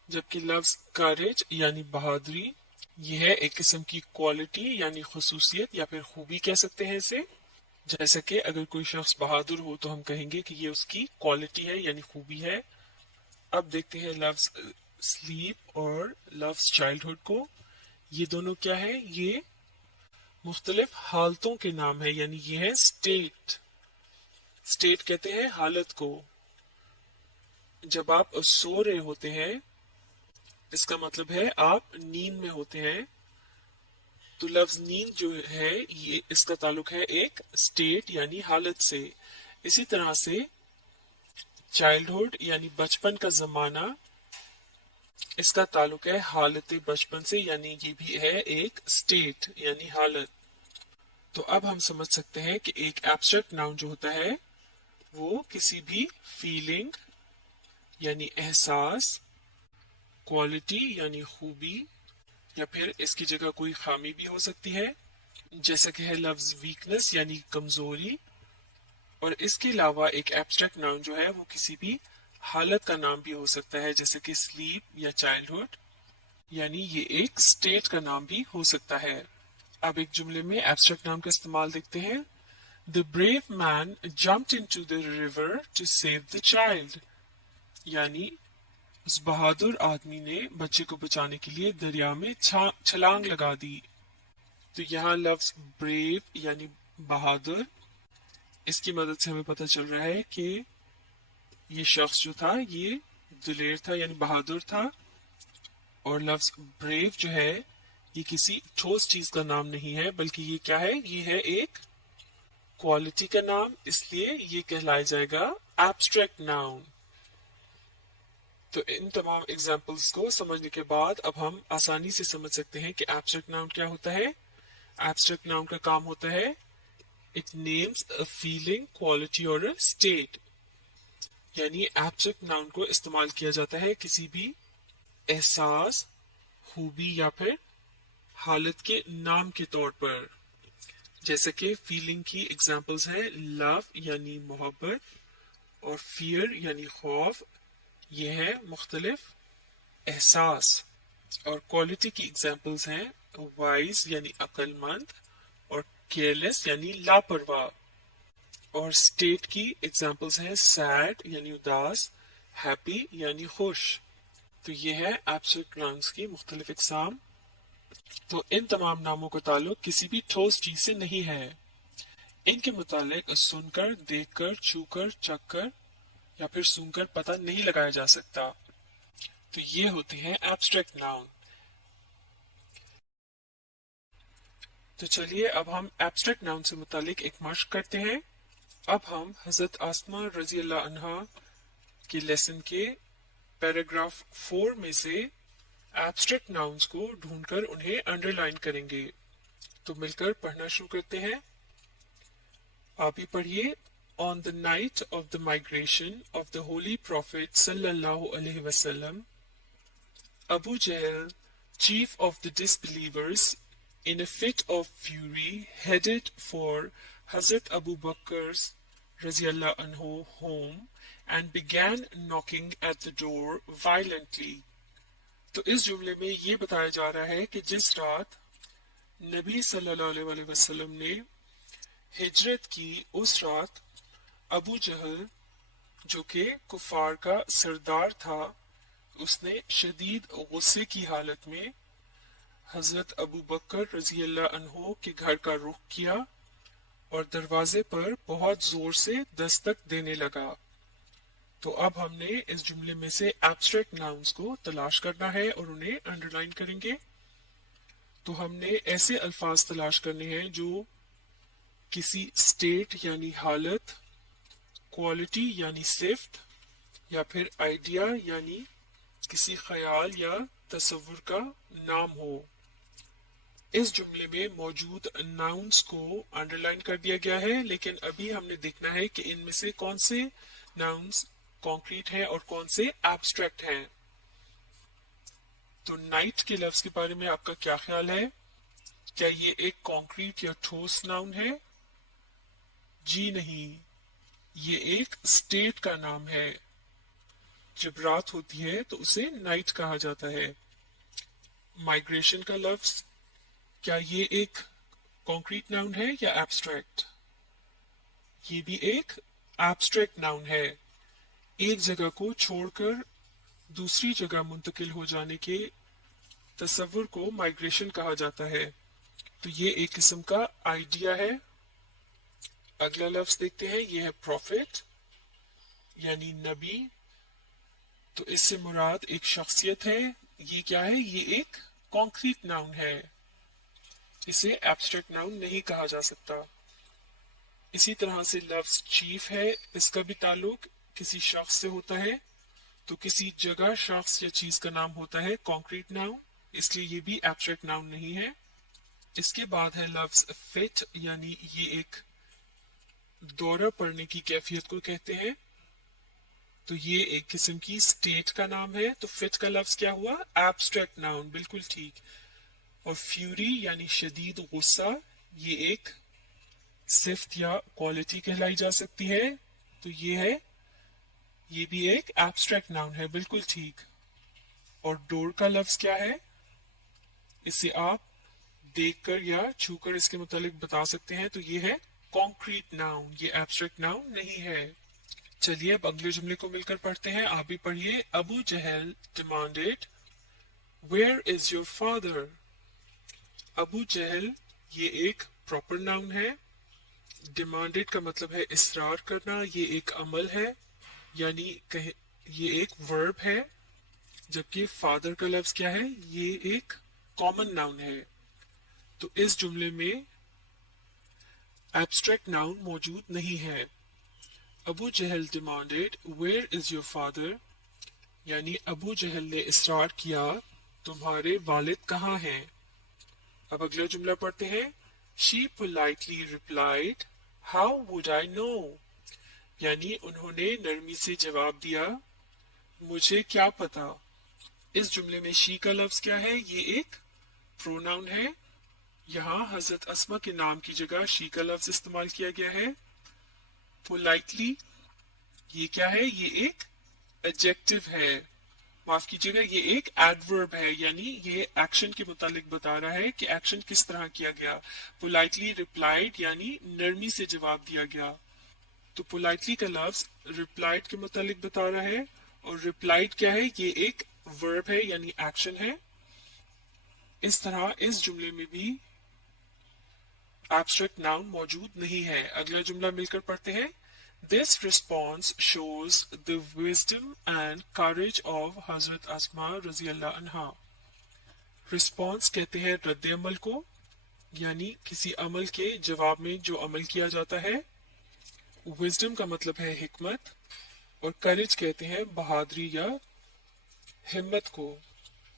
जबकि लफ्ज करेज यानी बहादुरी ये है एक किस्म की क्वालिटी यानी खुसूसियत या फिर खूबी कह सकते हैं इसे। जैसे कि अगर कोई शख्स बहादुर हो तो हम कहेंगे कि ये उसकी क्वालिटी है यानी खूबी है। अब देखते हैं लफ्ज स्लीप और लफ्ज चाइल्डहुड को। ये दोनों क्या है, ये मुख्तलिफ हालतों के नाम है, यानी ये है स्टेट। स्टेट कहते हैं हालत को। जब आप सो रहे होते हैं इसका मतलब है आप नींद में होते हैं। तो लफ्ज नींद जो है ये इसका ताल्लुक है एक स्टेट यानी हालत से। इसी तरह से चाइल्डहुड यानी बचपन का जमाना, इसका ताल्लुक है हालत बचपन से, यानी ये भी है एक स्टेट यानी हालत। तो अब हम समझ सकते हैं कि एक एब्स्ट्रैक्ट नाउन जो होता है वो किसी भी फीलिंग यानी एहसास, क्वालिटी यानी खूबी, या फिर इसकी जगह कोई खामी भी हो सकती है, जैसे कि है लफ्ज वीकनेस यानी कमजोरी। और इसके अलावा एक एब्स्ट्रैक्ट नाउन जो है वो किसी भी हालत का नाम भी हो सकता है, जैसे कि स्लीप या चाइल्डहुड, यानी ये एक स्टेट का नाम भी हो सकता है। अब एक जुमले में एब्स्ट्रैक्ट नाउन का इस्तेमाल देखते हैं। The brave man jumped into the river to save the child, यानी उस बहादुर आदमी ने बच्चे को बचाने के लिए दरिया में छलांग लगा दी। तो यहाँ लफ्ज ब्रेव यानी बहादुर, इसकी मदद से हमें पता चल रहा है कि ये शख्स जो था ये दिलेर था यानी बहादुर था। और लफ्ज ब्रेव जो है ये किसी ठोस चीज का नाम नहीं है, बल्कि ये क्या है, ये है एक क्वालिटी का नाम, इसलिए ये कहलाया जाएगा एब्स्ट्रैक्ट नाउन। तो इन तमाम एग्जाम्पल्स को समझने के बाद अब हम आसानी से समझ सकते हैं कि एब्स्ट्रैक्ट नाउन क्या होता है। एब्स्ट्रैक्ट नाउन का काम होता है it names a feeling, quality और अ स्टेट, यानी एब्स्ट्रैक्ट नाउन को इस्तेमाल किया जाता है किसी भी एहसास, खूबी या फिर हालत के नाम के तौर पर। जैसे कि फीलिंग की एग्जांपल्स हैं लव यानी मोहब्बत और फियर यानी खौफ, ये है मुख्तलिफ एहसास। और क्वालिटी की एग्जांपल्स हैं वाइज यानी अक्लमंद और केयरलेस यानी लापरवाह। और स्टेट की एग्जांपल्स हैं सैड यानी उदास, हैप्पी यानी खुश। तो ये है एब्स्ट्रैक्ट नाउन्स की मुख्तलिफ इकसाम। तो इन तमाम नामों का ताल्लुक किसी भी ठोस चीज से नहीं है। इनके मुतालिक सुनकर, देखकर, छूकर, चखकर या फिर सूंघकर पता नहीं लगाया जा सकता। तो ये होते हैं एब्स्ट्रैक्ट नाउन। तो चलिए अब हम एब्स्ट्रैक्ट नाउन से मुतालिक एक मश्क करते हैं। अब हम हजरत आसमा रजी अल्लाह अन्हा के लेसन के पैराग्राफ 4 में से एब्स्ट्रैक्ट नाउन्स को ढूंढकर उन्हें अंडरलाइन करेंगे। तो मिलकर पढ़ना शुरू करते हैं। आप ही पढ़िए। On the night of the migration of the Holy Prophet sallallahu alaihi wasallam, Abu Jahl, chief of the disbelievers, in a fit of fury, headed for Hazrat Abu Bakr's radiallahu anhu home and began knocking at the door violently. तो इस जुमले में ये बताया जा रहा है कि जिस रात नबी सल्लल्लाहु अलैहि वसल्लम ने हिजरत की, उस रात अबू जहल जो कि कुफार का सरदार था, उसने शदीद गुस्से की हालत में हजरत अबू बकर रजी अल्लाह अन्हो के घर का रुख किया और दरवाजे पर बहुत जोर से दस्तक देने लगा। तो अब हमने इस जुमले में से एब्स्ट्रैक्ट नाउन्स को तलाश करना है और उन्हें अंडरलाइन करेंगे। तो हमने ऐसे अल्फाज तलाश करने हैं जो किसी स्टेट यानी हालत, क्वालिटी यानी सिफ्त या फिर आइडिया यानी किसी ख्याल या तस्वुर का नाम हो। इस जुमले में मौजूद नाउन्स को अंडरलाइन कर दिया गया है, लेकिन अभी हमने देखना है कि इनमें से कौन से नाउन्स कॉन्क्रीट हैं और कौन से एब्स्ट्रैक्ट हैं। तो नाइट के लफ्ज के बारे में आपका क्या ख्याल है? क्या ये एक कॉन्क्रीट या ठोस नाउन है? जी नहीं, ये एक स्टेट का नाम है। जब रात होती है तो उसे नाइट कहा जाता है। माइग्रेशन का लफ्ज, क्या ये एक कॉन्क्रीट नाउन है या एब्स्ट्रैक्ट? ये भी एक एब्स्ट्रैक्ट नाउन है। एक जगह को छोड़कर दूसरी जगह मुंतकिल हो जाने के तस्वुर को माइग्रेशन कहा जाता है। तो ये एक किस्म का आइडिया है। अगला लफ्ज देखते हैं, ये है प्रॉफिट यानी नबी। तो इससे मुराद एक शख्सियत है। ये क्या है? ये एक कॉन्क्रीट नाउन है, इसे एब्स्ट्रैक्ट नाउन नहीं कहा जा सकता। इसी तरह से लफ्ज चीफ है, इसका भी ताल्लुक किसी शख्स से होता है। तो किसी जगह, शख्स या चीज का नाम होता है कॉन्क्रीट नाउन, इसलिए ये भी एब्स्ट्रैक्ट नाउन नहीं है। इसके बाद है लफ्ज फिट, यानी ये एक दौरा पड़ने की कैफियत को कहते हैं। तो ये एक किस्म की स्टेट का नाम है। तो फिट का लफ्ज क्या हुआ? एब्स्ट्रैक्ट नाउन, बिल्कुल ठीक। और फ्यूरी यानी शदीद गुस्सा, ये एक सिफ्त या क्वालिटी कहलाई जा सकती है। तो ये है, ये भी एक एब्स्ट्रैक्ट नाउन है, बिल्कुल ठीक। और डोर का लफ्ज क्या है? इसे आप देखकर या छूकर इसके मुतालिक बता सकते हैं। तो ये है कॉन्क्रीट नाउन, ये एब्स्ट्रैक्ट नाउन नहीं है। चलिए अब अगले जुमले को मिलकर पढ़ते हैं। आप भी पढ़िए। Abu Jahl demanded, where is your father? Abu Jahl ये एक प्रॉपर नाउन है। डिमांडेड का मतलब है इसरार करना, ये एक अमल है, यानी कहे ये एक वर्ब है। जबकि फादर का लफ्ज क्या है? ये एक कॉमन नाउन है। तो इस जुमले में एब्स्ट्रैक्ट नाउन मौजूद नहीं है। Abu Jahl demanded, where is your father? यानी अबू जहल ने इसरार किया, तुम्हारे वालिद कहाँ हैं? अब अगला जुमला पढ़ते हैं। She politely replied, how would I know? यानी उन्होंने नरमी से जवाब दिया मुझे क्या पता। इस जुमले में शी का लफ्ज क्या है, ये एक प्रोनाउन है। यहाँ हजरत अस्मा के नाम की जगह शी का लफ्ज इस्तेमाल किया गया है। पोलाइटली ये क्या है, ये एक एडजेक्टिव है, माफ कीजिएगा ये एक एडवर्ब है, यानी ये एक्शन के मुतालिक बता रहा है कि एक्शन किस तरह किया गया। पोलाइटली रिप्लाइड यानी नरमी से जवाब दिया गया। तो पोलाइटली का लफ्ज रिप्लाइड के मुतालिक बता रहा है, और रिप्लाइड क्या है, ये एक वर्ब है यानी एक्शन है। इस तरह इस जुमले में भी एब्स्ट्रैक्ट नाउन मौजूद नहीं है। अगला जुमला मिलकर पढ़ते हैं। This response shows the wisdom and courage of Hazrat Asma रज़ियल्लाहु अन्हा। रिस्पॉन्स कहते हैं रद्द अमल को, यानी किसी अमल के जवाब में जो अमल किया जाता है। विजडम का मतलब है हिकमत, और करेज कहते हैं बहादुरी या हिम्मत को।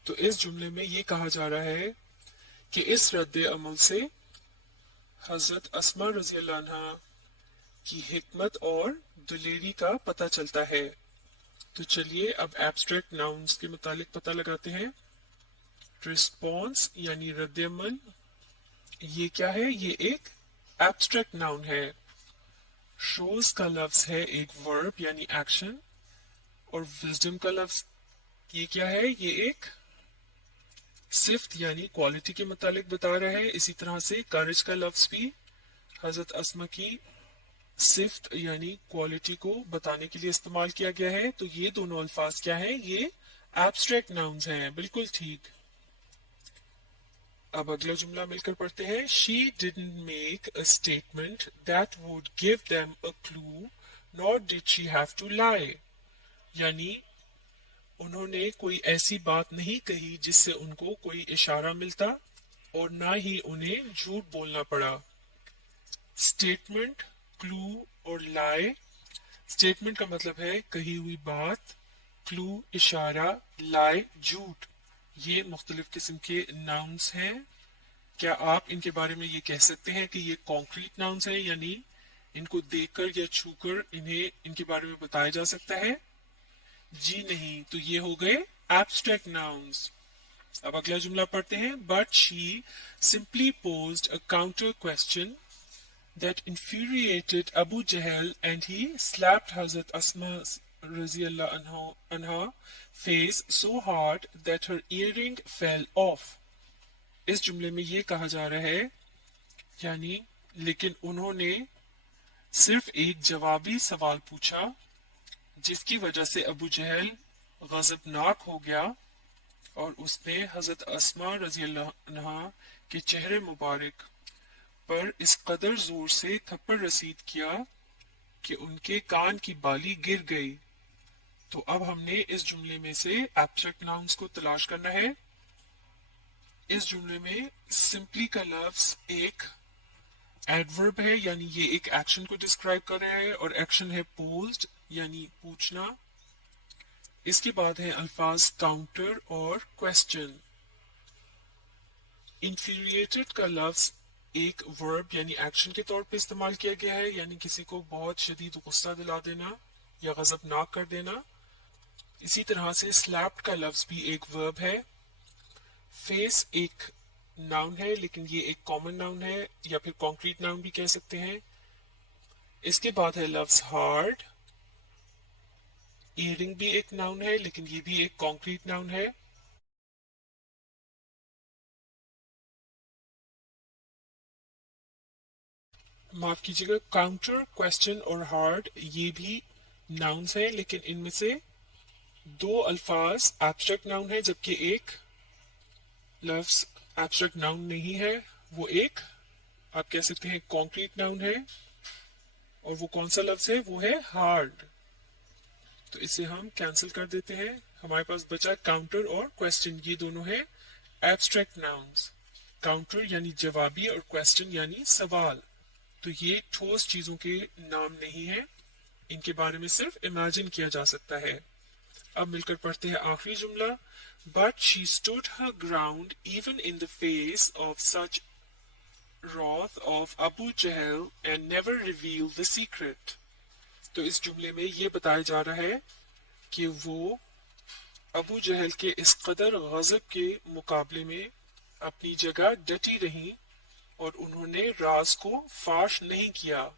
तो इस जुमले में ये कहा जा रहा है कि इस रद्द अमल से हजरत अस्मा रज़ियल्लाहु अन्हा की हिकमत और दिलेरी का पता चलता है। तो चलिए अब एब्स्ट्रैक्ट नाउन्स के मुतालिक पता लगाते हैं। रिस्पॉन्स यानी रद्द अमल, ये क्या है, ये एक एब्स्ट्रैक्ट नाउन है। शोज का लफ्ज है एक वर्ब यानी एक्शन, और विजडम का लफ्ज ये क्या है, ये एक सिफ्त यानी क्वालिटी के मुतालिक बता रहा है। इसी तरह से करेज का लफ्ज भी हजरत अस्मा की सिफ्त यानी क्वालिटी को बताने के लिए इस्तेमाल किया गया है। तो ये दोनों अल्फाज क्या हैं, ये एब्स्ट्रैक्ट नाउन्स हैं, बिल्कुल ठीक। अब अगला जुमला मिलकर पढ़ते हैं। She didn't make a statement that would give them a clue, nor did she have to lie। यानी उन्होंने कोई ऐसी बात नहीं कही जिससे उनको कोई इशारा मिलता, और ना ही उन्हें झूठ बोलना पड़ा। स्टेटमेंट, क्लू और लाई। स्टेटमेंट का मतलब है कही हुई बात, क्लू इशारा, लाई झूठ। ये मुख्तलिफ किस्म के नाउन्स हैं। क्या आप इनके बारे में ये कह सकते हैं कि ये कॉन्क्रीट नाउन्स हैं, यानी इनको देखकर या छूकर इन्हें इनके बारे में बताया जा सकता है? जी नहीं, तो ये हो गए एब्स्ट्रैक्ट नाउन्स। अब अगला जुमला पढ़ते हैं। But she simply posed a counter question that infuriated Abu Jahl, and he slapped Hazrat Asma radiallahu anha face so hard that her earring fell off। इस जुमले में ये कहा जा रहा है, यानी लेकिन उन्होंने सिर्फ एक जवाबी सवाल पूछा जिसकी वजह से अबू जहल गजबनाक हो गया, और उसने हजरत अस्मा रज़ियल्लाहु अन्हा के चेहरे मुबारक पर इस कदर जोर से थप्पड़ रसीद किया कि उनके कान की बाली गिर गई। तो अब हमने इस जुमले में से एब्स्ट्रैक्ट नाउन्स को तलाश करना है। इस जुमले में सिंपली का लफ्ज एक एडवर्ब है, यानी ये एक एक्शन को डिस्क्राइब कर रहा है, और एक्शन है पोज्ड यानी पूछना। इसके बाद है अल्फाज काउंटर और क्वेश्चन। इंफीरिएटेड का लफ्ज एक वर्ब यानी एक्शन के तौर पे इस्तेमाल किया गया है, यानी किसी को बहुत शदीद गुस्सा दिला देना या गजबनाक कर देना। इसी तरह से स्लैप्ड का लफ्ज भी एक वर्ब है। फेस एक नाउन है, लेकिन ये एक कॉमन नाउन है, या फिर कॉन्क्रीट नाउन भी कह सकते हैं। इसके बाद है लफ्ज हार्ड। ईयरिंग भी एक नाउन है, लेकिन ये भी एक कॉन्क्रीट नाउन है। माफ कीजिएगा, काउंटर, क्वेश्चन और हार्ड ये भी नाउन्स हैं, लेकिन इनमें से दो अल्फाज एब्स्ट्रैक्ट नाउन है, जबकि एक लफ्ज एब्स्ट्रैक्ट नाउन नहीं है। वो एक आप कह सकते हैं कॉन्क्रीट नाउन है, और वो कौन सा लफ्ज है, वो है हार्ड। तो इसे हम कैंसिल कर देते हैं। हमारे पास बचा काउंटर और क्वेश्चन, ये दोनों है एब्स्ट्रैक्ट नाउन्स। काउंटर यानी जवाबी और क्वेश्चन यानी सवाल। तो ये ठोस चीजों के नाम नहीं है, इनके बारे में सिर्फ इमेजिन किया जा सकता है। अब मिलकर पढ़ते हैं आखिरी जुमला। But she stood her ground even in the face of such wrath of Abu Jahl and never revealed the secret। تو اس جملے میں یہ بتایا جا رہا ہے کہ وہ ابو جہل کے اس قدر غضب کے مقابلے میں اپنی جگہ ڈٹی رہیں اور انہوں نے راز کو فاش نہیں کیا۔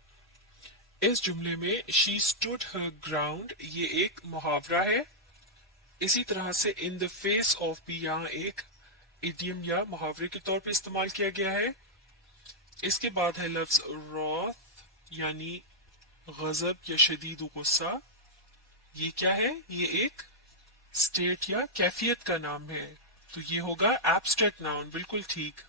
اس جملے میں she stood her ground یہ ایک محاورہ ہے۔ اسی طرح سے in the face of بھی یہاں ایک ایڈیم یا محاورے کے طور پہ استعمال کیا گیا ہے۔ اس کے بعد ہے لفظ wrath یعنی غضب یا شدید غصہ۔ یہ کیا ہے؟ یہ ایک اسٹیٹ یا کیفیت کا نام ہے، تو یہ ہوگا ایبسٹریکٹ ناؤن، بالکل ٹھیک۔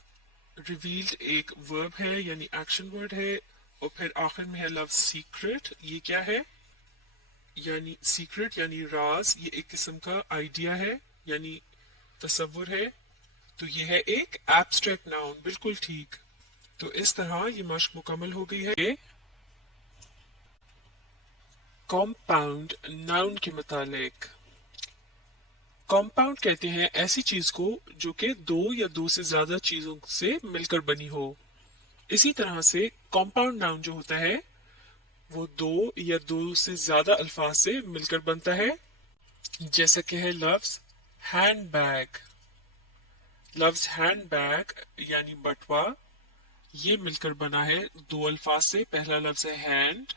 ریویلڈ ایک ورب ہے یعنی ایکشن ورڈ ہے، اور پھر آخر میں ہے لفظ سیکرٹ۔ یہ کیا ہے؟ یعنی سیکرٹ یعنی راز، یہ ایک قسم کا آئیڈیا ہے یعنی تصور ہے، تو یہ ہے ایک ایبسٹریکٹ ناؤن، بالکل ٹھیک۔ تو اس طرح یہ مشق مکمل ہو گئی ہے۔ کمپاؤنڈ ناؤن کے متعلق، کمپاؤنڈ کہتے ہیں ایسی چیز کو جو کہ دو یا دو سے زیادہ چیزوں سے مل کر بنی ہو۔ اسی طرح سے کمپاؤنڈ ناؤن جو ہوتا ہے وہ دو یا دو سے زیادہ الفاظ سے مل کر بنتا ہے، جیسا کہ ہے لفظ ہینڈ بیگ۔ لفظ ہینڈ بیگ یعنی بٹوا، یہ مل کر بنا ہے دو الفاظ سے۔ پہلا لفظ ہے ہینڈ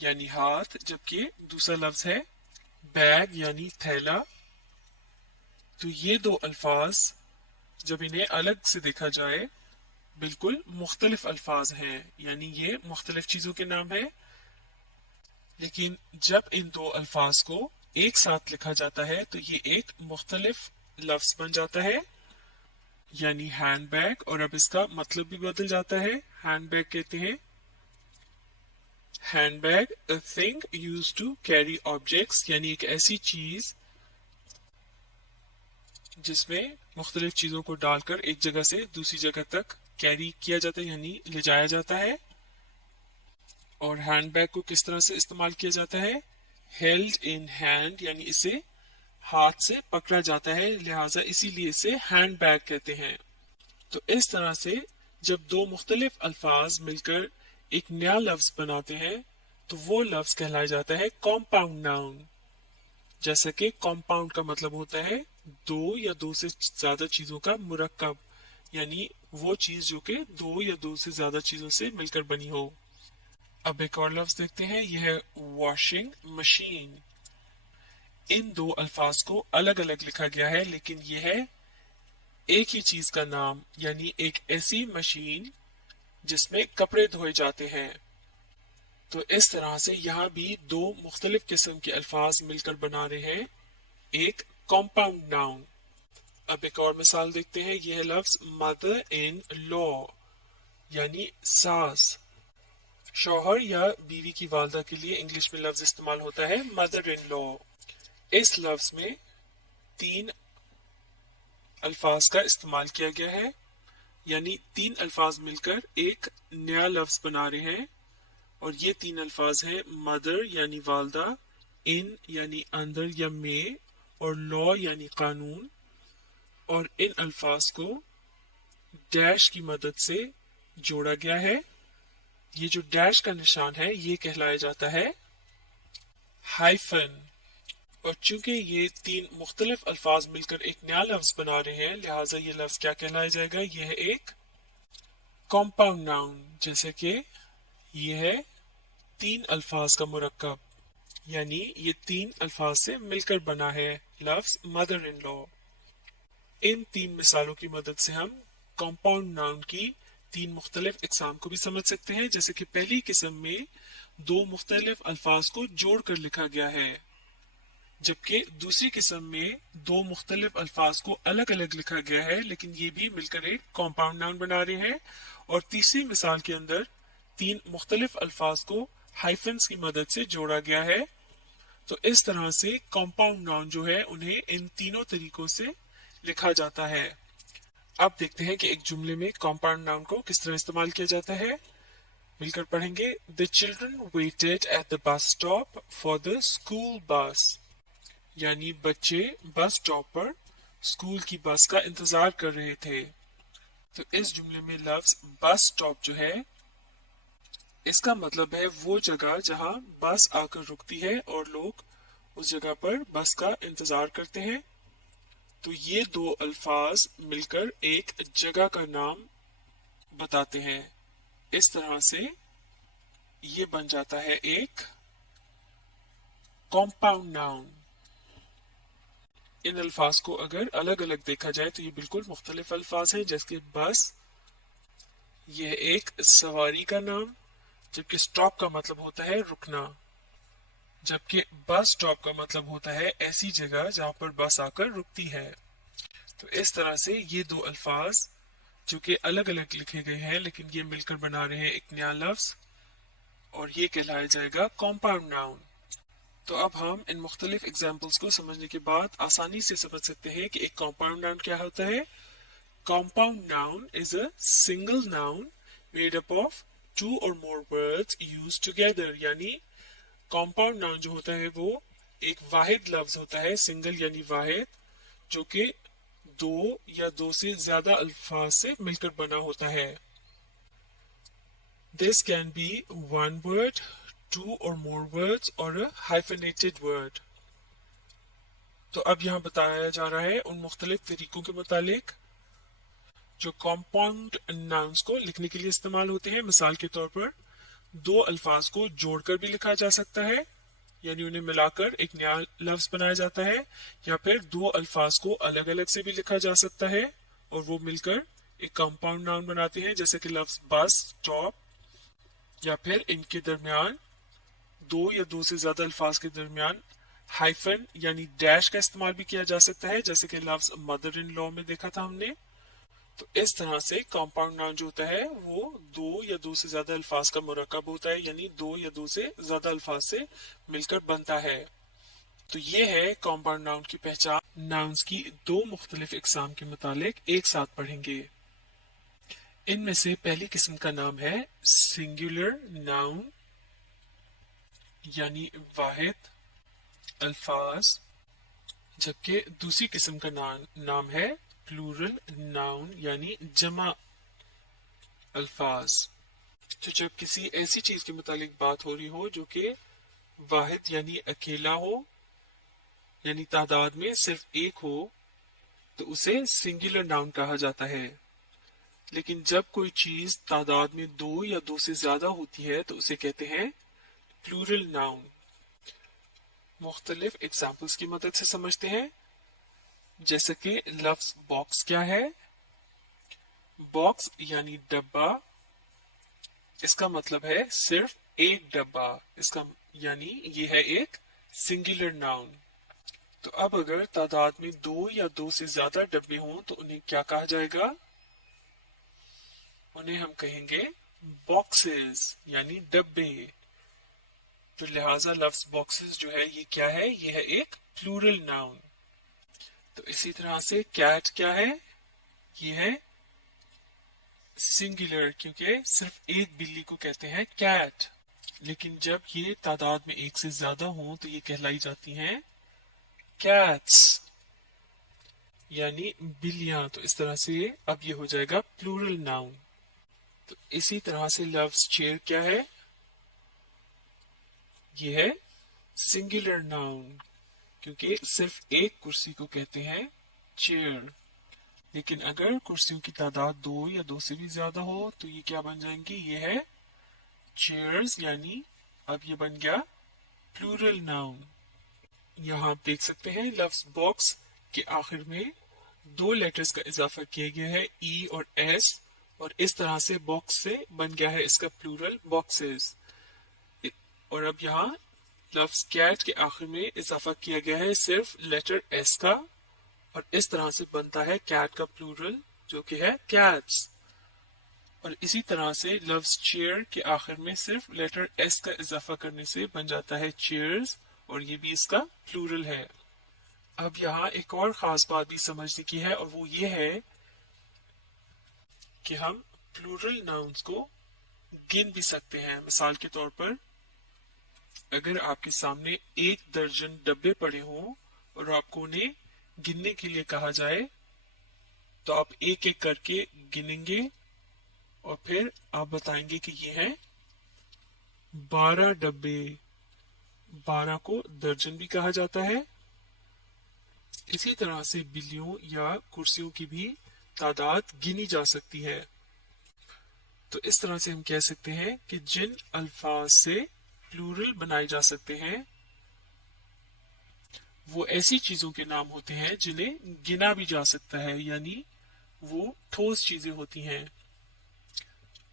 یعنی ہاتھ، جبکہ دوسرا لفظ ہے بیگ یعنی تھیلا۔ تو یہ دو الفاظ جب انہیں الگ سے دیکھا جائے بالکل مختلف الفاظ ہیں، یعنی یہ مختلف چیزوں کے نام ہیں، لیکن جب ان دو الفاظ کو ایک ساتھ لکھا جاتا ہے تو یہ ایک مختلف لفظ بن جاتا ہے، یعنی ہینڈ بیگ، اور اب اس کا مطلب بھی بدل جاتا ہے۔ ہینڈ بیگ کہتے ہیں handbag a thing used to carry objects یعنی ایک ایسی چیز جس میں مختلف چیزوں کو ڈال کر ایک جگہ سے دوسری جگہ تک کیری کیا جاتا ہے یعنی لے جایا جاتا ہے۔ اور ہینڈ بیگ کو کس طرح سے استعمال کیا جاتا ہے؟ held in hand یعنی اسے ہاتھ سے پکڑا جاتا ہے، لہٰذا اسی لیے اسے ہینڈ بیگ کہتے ہیں۔ تو اس طرح سے جب دو مختلف الفاظ مل کر ایک نیا لفظ بناتے ہیں تو وہ لفظ کہلایا جاتا ہے کمپاؤنڈ ناؤن۔ جیسا کہ کمپاؤنڈ کا مطلب ہوتا ہے دو یا دو سے زیادہ چیزوں کا مرکب، یعنی وہ چیز جو کہ دو یا دو سے زیادہ چیزوں سے مل کر بنی ہو۔ اب ایک اور لفظ دیکھتے ہیں، یہ ہے واشنگ مشین۔ ان دو الفاظ کو الگ الگ لکھا گیا ہے لیکن یہ ہے ایک ہی چیز کا نام، یعنی ایک ایسی مشین جس میں کپڑے دھوئے جاتے ہیں۔ تو اس طرح سے یہاں بھی دو مختلف قسم کے الفاظ مل کر بنا رہے ہیں ایک کمپاؤنڈ ناؤن۔ اب ایک اور مثال دیکھتے ہیں، یہ ہے لفظ مدر ان لا یعنی ساس۔ شوہر یا بیوی کی والدہ کے لیے انگلش میں لفظ استعمال ہوتا ہے مدر ان لا۔ اس لفظ میں تین الفاظ کا استعمال کیا گیا ہے، یعنی تین الفاظ مل کر ایک نیا لفظ بنا رہے ہیں، اور یہ تین الفاظ ہیں مدر یعنی والدہ، ان یعنی اندر یا میں، اور لا یعنی قانون۔ اور ان الفاظ کو ڈیش کی مدد سے جوڑا گیا ہے۔ یہ جو ڈیش کا نشان ہے یہ کہلایا جاتا ہے ہائفن۔ اور چونکہ یہ تین مختلف الفاظ مل کر ایک نیا لفظ بنا رہے ہیں لہٰذا یہ لفظ کیا کہلایا جائے گا؟ یہ ہے ایک کمپاؤنڈ ناؤن، جیسے کہ یہ ہے تین الفاظ کا مرکب، یعنی یہ تین الفاظ سے مل کر بنا ہے لفظ مدر ان لا۔ ان تین مثالوں کی مدد سے ہم کمپاؤنڈ ناؤن کی تین مختلف اقسام کو بھی سمجھ سکتے ہیں، جیسے کہ پہلی قسم میں دو مختلف الفاظ کو جوڑ کر لکھا گیا ہے، جبکہ دوسری قسم میں دو مختلف الفاظ کو الگ الگ لکھا گیا ہے لیکن یہ بھی مل کر ایک کمپاؤنڈ ناؤن بنا رہے ہیں۔ اور تیسری مثال کے اندر تین مختلف الفاظ کو ہائفنز کی مدد سے جوڑا گیا ہے۔ تو اس طرح سے کمپاؤنڈ ناؤن جو ہے انہیں ان تینوں طریقوں سے لکھا جاتا ہے۔ اب دیکھتے ہیں کہ ایک جملے میں کمپاؤنڈ ناؤن کو کس طرح استعمال کیا جاتا ہے، مل کر پڑھیں گے۔ The children waited at the bus stop for the school bus یعنی بچے بس سٹاپ پر اسکول کی بس کا انتظار کر رہے تھے۔ تو اس جملے میں لفظ بس سٹاپ جو ہے اس کا مطلب ہے وہ جگہ جہاں بس آ کر رکتی ہے اور لوگ اس جگہ پر بس کا انتظار کرتے ہیں. تو یہ دو الفاظ مل کر ایک جگہ کا نام بتاتے ہیں. اس طرح سے یہ بن جاتا ہے ایک کمپاؤنڈ ناؤن. ان الفاظ کو اگر الگ الگ دیکھا جائے تو یہ بالکل مختلف الفاظ ہیں، جیسے کہ بس، یہ ایک سواری کا نام، جبکہ اسٹاپ کا مطلب ہوتا ہے رکنا، جبکہ بس اسٹاپ کا مطلب ہوتا ہے ایسی جگہ جہاں پر بس آ کر رکتی ہے. تو اس طرح سے یہ دو الفاظ جو کہ الگ الگ لکھے گئے ہیں لیکن یہ مل کر بنا رہے ہیں ایک نیا لفظ، اور یہ کہلایا جائے گا کمپاؤنڈ ناؤن. تو اب ہم ان مختلف اگزامپلس کو سمجھنے کے بعد آسانی سے سمجھ سکتے ہیں کہ ایک کمپاؤنڈ ناؤن کیا ہوتا ہے. Compound noun is a single noun made up of 2 or more words used together. یعنی کمپاؤنڈ ناؤن جو ہوتا ہے وہ ایک واحد لفظ ہوتا ہے، سنگل یعنی واحد، جو کہ دو یا دو سے زیادہ الفاظ سے مل کر بنا ہوتا ہے. This can be one word, 2 or more words or a hyphenated word. تو اب یہاں بتایا جا رہا ہے ان مختلف طریقوں کے متعلق جو کمپاؤنڈ ناؤنس کو لکھنے کے لیے استعمال ہوتے ہیں. مثال کے طور پر دو الفاظ کو جوڑ کر بھی لکھا جا سکتا ہے، یعنی انہیں ملا کر ایک نیا لفظ بنایا جاتا ہے، یا پھر دو الفاظ کو الگ الگ سے بھی لکھا جا سکتا ہے اور وہ مل کر ایک کمپاؤنڈ ناؤن بناتے ہیں، جیسے کہ لفظ بس، اسٹاپ، یا پھر ان کے درمیان دو یا دو سے زیادہ الفاظ کے درمیان ہائفن یعنی ڈیش کا استعمال بھی کیا جا سکتا ہے، جیسے کہ لفظ مدر ان لا میں دیکھا تھا ہم نے. تو اس طرح سے کمپاؤنڈ ناؤن جو ہوتا ہے وہ دو یا دو سے زیادہ الفاظ کا مرکب ہوتا ہے، یعنی دو یا دو سے زیادہ الفاظ سے مل کر بنتا ہے. تو یہ ہے کمپاؤنڈ ناؤن کی پہچان. ناؤنس کی دو مختلف اقسام کے متعلق ایک ساتھ پڑھیں گے. ان میں سے پہلی قسم کا نام ہے سنگولر ناؤن، یعنی واحد الفاظ، جبکہ دوسری قسم کا نام ہے پلورل ناؤن، یعنی جمع الفاظ. تو جب کسی ایسی چیز کے متعلق بات ہو رہی ہو جو کہ واحد یعنی اکیلا ہو، یعنی تعداد میں صرف ایک ہو، تو اسے سنگولر ناؤن کہا جاتا ہے. لیکن جب کوئی چیز تعداد میں دو یا دو سے زیادہ ہوتی ہے تو اسے کہتے ہیں پلورل ناؤن. مختلف اگزامپلس کی مدد سے سمجھتے ہیں. جیسا کہ لفظ باکس کیا ہے؟ باکس یعنی ڈبہ، اس کا مطلب ہے صرف ایک ڈبہ، اس کا یعنی یہ ہے ایک سنگولر ناؤن. تو اب اگر تعداد میں دو یا دو سے زیادہ ڈبے ہوں تو انہیں کیا کہا جائے گا؟ انہیں ہم کہیں گے باکسز یعنی ڈبے. تو لہٰذا لفظ باکسز جو ہے یہ کیا ہے؟ یہ ہے ایک پلورل ناؤن. تو اسی طرح سے کیٹ کیا ہے؟ یہ ہے سنگولر، کیونکہ صرف ایک بلی کو کہتے ہیں کیٹ. لیکن جب یہ تعداد میں ایک سے زیادہ ہوں تو یہ کہلائی جاتی ہیں کیٹس، یعنی بلیاں. تو اس طرح سے اب یہ ہو جائے گا پلورل ناؤن. تو اسی طرح سے لفظ چیئر کیا ہے؟ یہ ہے سنگولر ناؤن، کیونکہ صرف ایک کرسی کو کہتے ہیں چیئر. لیکن اگر کرسیوں کی تعداد دو یا دو سے بھی زیادہ ہو تو یہ کیا بن جائیں گی؟ یہ ہے چیئرز، یعنی اب یہ بن گیا پلورل ناؤن. یہاں آپ دیکھ سکتے ہیں لفظ باکس کے آخر میں دو لیٹرز کا اضافہ کیا گیا ہے، ای اور ایس، اور اس طرح سے باکس سے بن گیا ہے اس کا پلورل باکسز. اور اب یہاں لفظ کیٹ کے آخر میں اضافہ کیا گیا ہے صرف لیٹر ایس کا، اور اس طرح سے بنتا ہے کیٹ کا پلورل جو کہ ہے کیٹس. اور اسی طرح سے لفظ چیئر کے آخر میں صرف لیٹر ایس کا اضافہ کرنے سے بن جاتا ہے چیئرز، اور یہ بھی اس کا پلورل ہے. اب یہاں ایک اور خاص بات بھی سمجھنے کی ہے، اور وہ یہ ہے کہ ہم پلورل ناؤنز کو گن بھی سکتے ہیں. مثال کے طور پر اگر آپ کے سامنے 1 درجن ڈبے پڑے ہوں اور آپ کو انہیں گننے کے لیے کہا جائے تو آپ ایک ایک کر کے گنیں گے اور پھر آپ بتائیں گے کہ یہ ہیں 12 डब्बे, 12 को दर्जन भी कहा जाता है। इसी तरह से बिल्लियों या कुर्सियों की भी तादाद गिनी जा सकती है। तो इस तरह से हम कह सकते हैं कि जिन अल्फाज से प्लूरल बनाए जा सकते हैं वो ऐसी चीजों के नाम होते हैं जिन्हें गिना भी जा सकता है, यानी वो ठोस चीजें होती हैं।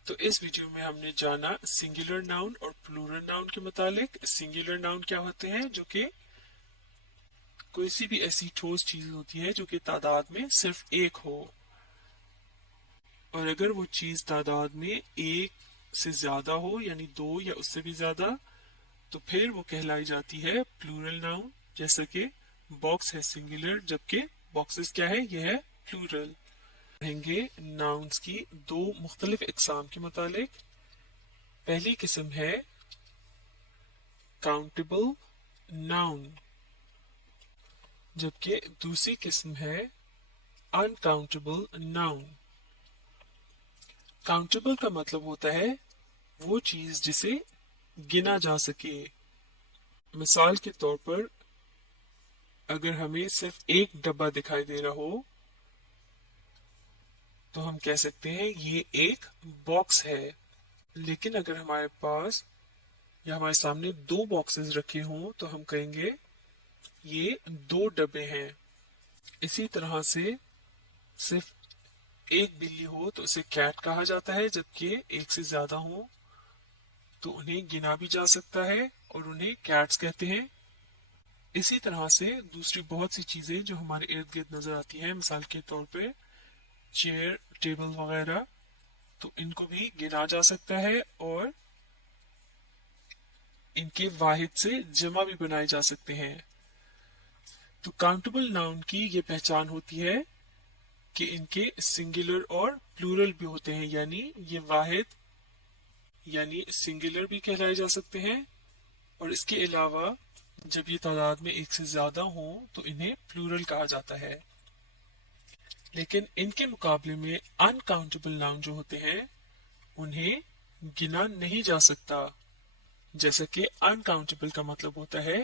तो इस वीडियो में हमने जाना सिंगुलर नाउन और प्लूरल नाउन के मुतालिक। सिंगुलर नाउन क्या होते हैं? जो कि कोई सी भी ऐसी ठोस चीज होती है जो कि तादाद में सिर्फ एक हो, और अगर वो चीज तादाद में एक से ज्यादा हो यानी 2 या उससे भी ज्यादा, तो फिर वो कहलाई जाती है प्लूरल नाउन। जैसा कि बॉक्स है सिंगुलर, जबकि बॉक्सेस क्या है? यह है प्लूरल। रहेंगे नाउन्स की दो मुख्तलिफ इकसाम के मुतालिक। पहली किस्म है काउंटेबल नाउन, जबकि दूसरी किस्म है अनकाउंटेबल नाउन। काउंटेबल का मतलब होता है वो चीज जिसे गिना जा सके। मिसाल के तौर पर अगर हमें सिर्फ एक डब्बा दिखाई दे रहा हो तो हम कह सकते हैं ये एक बॉक्स है। लेकिन अगर हमारे पास या हमारे सामने 2 बॉक्सेस रखे हों तो हम कहेंगे ये 2 डब्बे हैं। इसी तरह से सिर्फ एक बिल्ली हो तो उसे कैट कहा जाता है, जबकि एक से ज्यादा हो तो उन्हें गिना भी जा सकता है और उन्हें कैट्स कहते हैं। इसी तरह से दूसरी बहुत सी चीजें जो हमारे इर्द गिर्द नजर आती हैं, मिसाल के तौर पे चेयर, टेबल वगैरह, तो इनको भी गिना जा सकता है और इनके वाहिद से जमा भी बनाए जा सकते हैं। तो काउंटेबल नाउन की ये पहचान होती है कि इनके सिंगुलर और प्लूरल भी होते हैं, यानी ये वाहिद यानी सिंगुलर भी कहलाए जा सकते हैं, और इसके अलावा जब ये तादाद में एक से ज्यादा हो तो इन्हें प्लूरल कहा जाता है। लेकिन इनके मुकाबले में अनकाउंटेबल नाउन जो होते हैं उन्हें गिना नहीं जा सकता। जैसे कि अनकाउंटेबल का मतलब होता है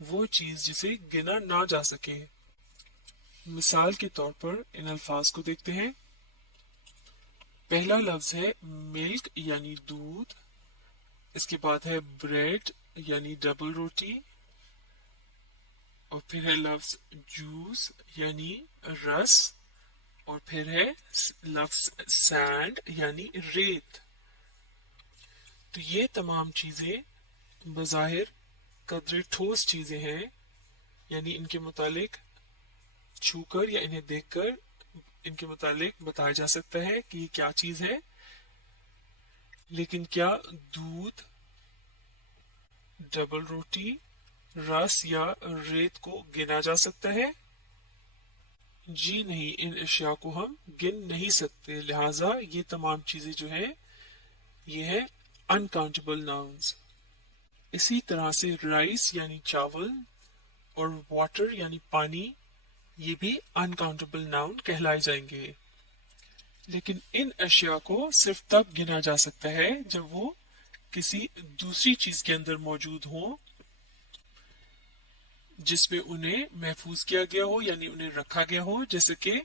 वो चीज जिसे गिना ना जा सके। मिसाल के तौर पर इन अल्फाज को देखते हैं। पहला लफ्ज है मिल्क यानी दूध, इसके बाद है ब्रेड यानी डबल रोटी, और फिर है लफ्ज जूस यानी रस, और फिर है लफ्ज सैंड यानी रेत। तो ये तमाम चीजें बज़ाहिर कदरे ठोस चीजें हैं, यानी इनके मुतालिक छूकर या इन्हें देखकर इनके मुतालिक बताया जा सकता है कि ये क्या चीज है। लेकिन क्या दूध, डबल रोटी, रस या रेत को गिना जा सकता है? जी नहीं, इन अशिया को हम गिन नहीं सकते। लिहाजा ये तमाम चीजें जो है ये है अनकाउंटेबल नाउन्स। इसी तरह से राइस यानी चावल और वाटर यानी पानी, ये भी अनकाउंटेबल नाउन कहलाए जाएंगे। लेकिन इन अशिया को सिर्फ तब गिना जा सकता है जब वो किसी दूसरी चीज के अंदर मौजूद हो जिसमें उन्हें महफूज किया गया हो, यानी उन्हें रखा गया हो। जैसे कि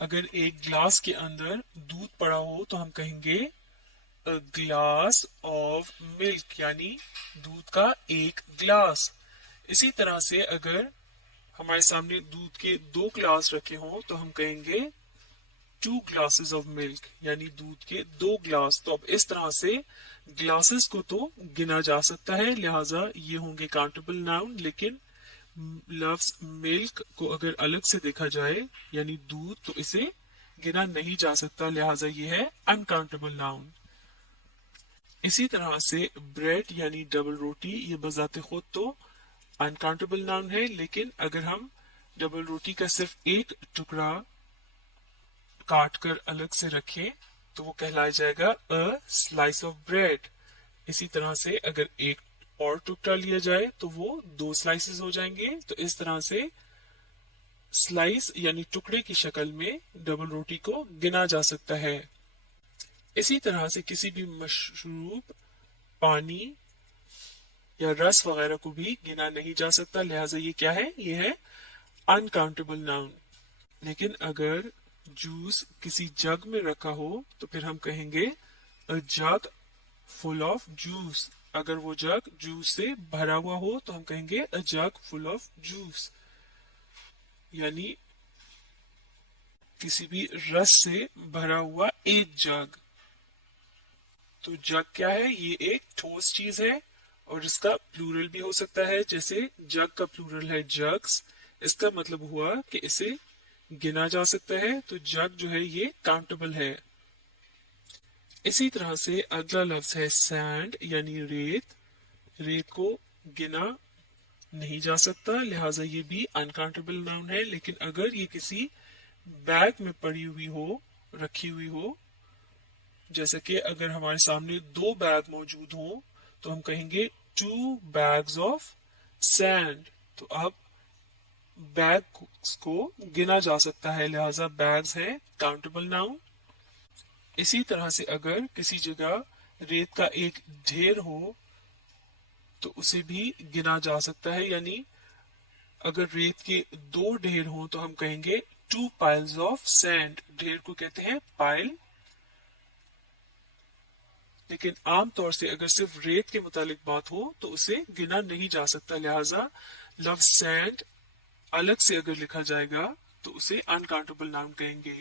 अगर एक ग्लास के अंदर दूध पड़ा हो तो हम कहेंगे अ ग्लास ऑफ मिल्क, यानी दूध का एक ग्लास। इसी तरह से अगर हमारे सामने दूध के 2 ग्लास रखे हों तो हम कहेंगे 2 ग्लासेस ऑफ मिल्क, यानी दूध के 2 ग्लास। तो अब इस तरह से ग्लासेस को तो गिना जा सकता है, लिहाजा ये होंगे काउंटेबल नाउन। लेकिन लफ्ज मिल्क को अगर अलग से देखा जाए यानी दूध, तो इसे गिना नहीं जा सकता, लिहाजा ये है अनकाउंटेबल नाउन। इसी तरह से ब्रेड यानी डबल रोटी, ये बजाते खुद तो अनकाउंटेबल नाउन है, लेकिन अगर हम डबल रोटी का सिर्फ एक टुकड़ा काट कर अलग से रखें तो वो कहलाया जाएगा अ स्लाइस ऑफ ब्रेड। इसी तरह से अगर एक और टुकड़ा लिया जाए तो वो 2 स्लाइसेस हो जाएंगे। तो इस तरह से स्लाइस यानी टुकड़े की शक्ल में डबल रोटी को गिना जा सकता है। इसी तरह से किसी भी मशरूब, पानी या रस वगैरह को भी गिना नहीं जा सकता, लिहाजा ये क्या है, ये है अनकाउंटेबल नाउन। लेकिन अगर जूस किसी जग में रखा हो तो फिर हम कहेंगे अ जग फुल ऑफ जूस। अगर वो जग जूस से भरा हुआ हो तो हम कहेंगे अ जग फुल ऑफ जूस, यानी किसी भी रस से भरा हुआ एक जग। तो जग क्या है, ये एक ठोस चीज है और इसका प्लूरल भी हो सकता है, जैसे जग का प्लूरल है जग्स, इसका मतलब हुआ कि इसे गिना जा सकता है, तो जग जो है ये काउंटेबल है। इसी तरह से अगला लफ्ज है सैंड यानी रेत। रेत को गिना नहीं जा सकता, लिहाजा ये भी अनकाउंटेबल नाउन है। लेकिन अगर ये किसी बैग में पड़ी हुई हो, रखी हुई हो, जैसे कि अगर हमारे सामने दो बैग मौजूद हो तो हम कहेंगे टू बैग्स ऑफ सैंड। तो अब बैग्स को गिना जा सकता है, लिहाजा बैग्स है काउंटेबल नाउन। इसी तरह से अगर किसी जगह रेत का एक ढेर हो तो उसे भी गिना जा सकता है, यानी अगर रेत के दो ढेर हो तो हम कहेंगे टू पाइल्स ऑफ सैंड। ढेर को कहते हैं पाइल। लेकिन आमतौर से अगर सिर्फ रेत के मुतालिक बात हो तो उसे गिना नहीं जा सकता, लिहाजा लफ्ज सैंड अलग से अगर लिखा जाएगा तो उसे अनकाउंटेबल नाउन कहेंगे।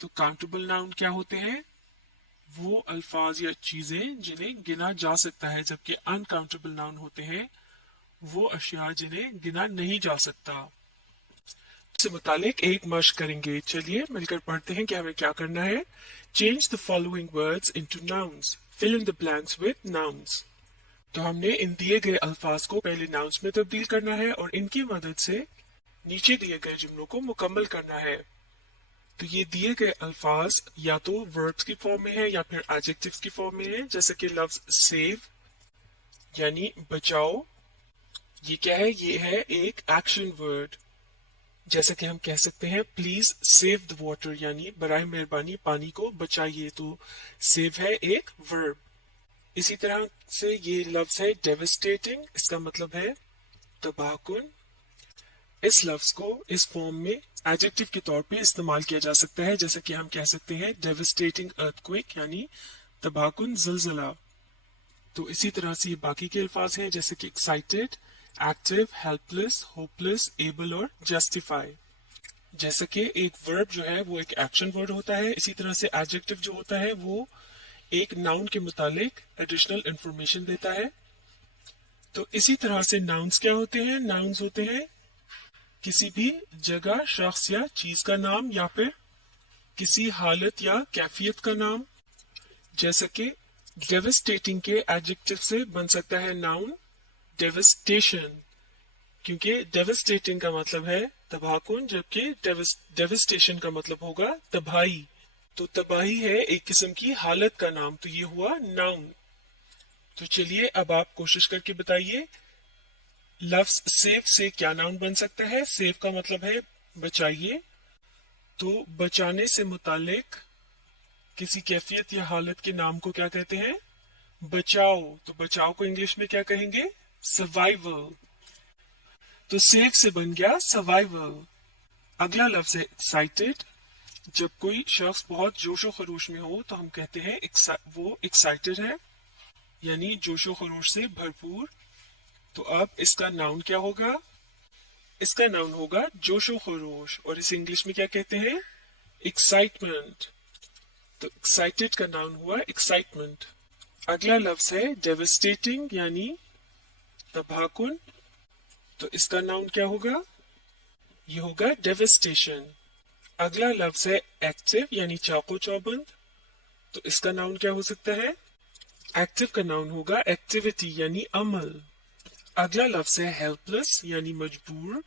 तो काउंटेबल नाउन क्या होते हैं, वो अल्फाज या चीजें जिन्हें गिना जा सकता है, जबकि अनकाउंटेबल नाउन होते हैं वो अशिया जिन्हें गिना नहीं जा सकता। इससे मुतालिक एक मश्क करेंगे, चलिए मिलकर पढ़ते हैं कि हमें क्या करना है। Change the following words into nouns, fill in the blanks with nouns. तो हमने इन दिए गए अल्फाज को पहले नाउन्स में तब्दील करना है और इनकी मदद से नीचे दिए गए जुमलों को मुकम्मल करना है। तो ये दिए गए अल्फाज या तो वर्ब्स की फॉर्म में है या फिर एडजेक्टिव्स की फॉर्म में है, जैसे कि लफ्ज सेव यानी बचाओ, ये क्या है, ये है एक एक्शन वर्ड। जैसे कि हम कह सकते हैं प्लीज सेव द वाटर, यानी बराए मेहरबानी पानी को बचाइए, तो सेव है एक वर्ब। इसी तरह से ये लफ्ज है डेविस्टेटिंग, इसका मतलब है तबाहकुन। इस लफ्ज को इस फॉर्म में एडजेक्टिव के तौर पे इस्तेमाल किया जा सकता है, जैसे कि हम कह सकते हैं डेविस्टेटिंग अर्थक्वेक यानी तबाहकुन ज़लज़ला। तो इसी तरह से ये बाकी के अल्फाज हैं, जैसे कि excited, active, helpless, hopeless, able और जस्टिफाई। जैसे कि एक वर्ब जो है वो एक एक्शन वर्ड होता है, इसी तरह से एडजेक्टिव जो होता है वो एक नाउन के मुतालिक एडिशनल इंफॉर्मेशन देता है। तो इसी तरह से नाउन्स क्या होते हैं, नाउन्स होते हैं किसी भी जगह, शख्स या चीज का नाम या फिर किसी हालत या कैफियत का नाम। जैसे कि डेविस्टेटिंग के एडजेक्टिव से बन सकता है नाउन डेविस्टेशन, क्योंकि डेविस्टेटिंग का मतलब है तबाहकुन, जबकि डेविस्टेशन का मतलब होगा तबाही। तो तबाही है एक किस्म की हालत का नाम, तो ये हुआ नाउन। तो चलिए अब आप कोशिश करके बताइए लफ्ज सेव से क्या नाउन बन सकता है। सेव का मतलब है बचाइए, तो बचाने से मुतालिक किसी कैफियत या हालत के नाम को क्या कहते हैं, बचाओ। तो बचाओ को इंग्लिश में क्या कहेंगे, सर्वाइवल। तो सेव से बन गया सर्वाइवल। अगला लफ्ज है एक्साइटेड। जब कोई शख्स बहुत जोशो खरोश में हो तो हम कहते हैं वो एक्साइटेड है, यानी जोशो खरोश से भरपूर। तो अब इसका नाउन क्या होगा, इसका नाउन होगा जोशो खरोश, और इसे इंग्लिश में क्या कहते हैं, एक्साइटमेंट। तो एक्साइटेड का नाउन हुआ एक्साइटमेंट। अगला लफ्ज है डेविस्टेटिंग यानी तबाहकुन। तो इसका नाउन क्या होगा, ये होगा डेविस्टेशन। अगला लफ्ज है एक्टिव यानी चाको चौबंद। तो इसका नाउन क्या हो सकता है, एक्टिव का नाउन होगा एक्टिविटी यानी अमल। अगला लफ्ज है हेल्पलेस यानी मजबूर।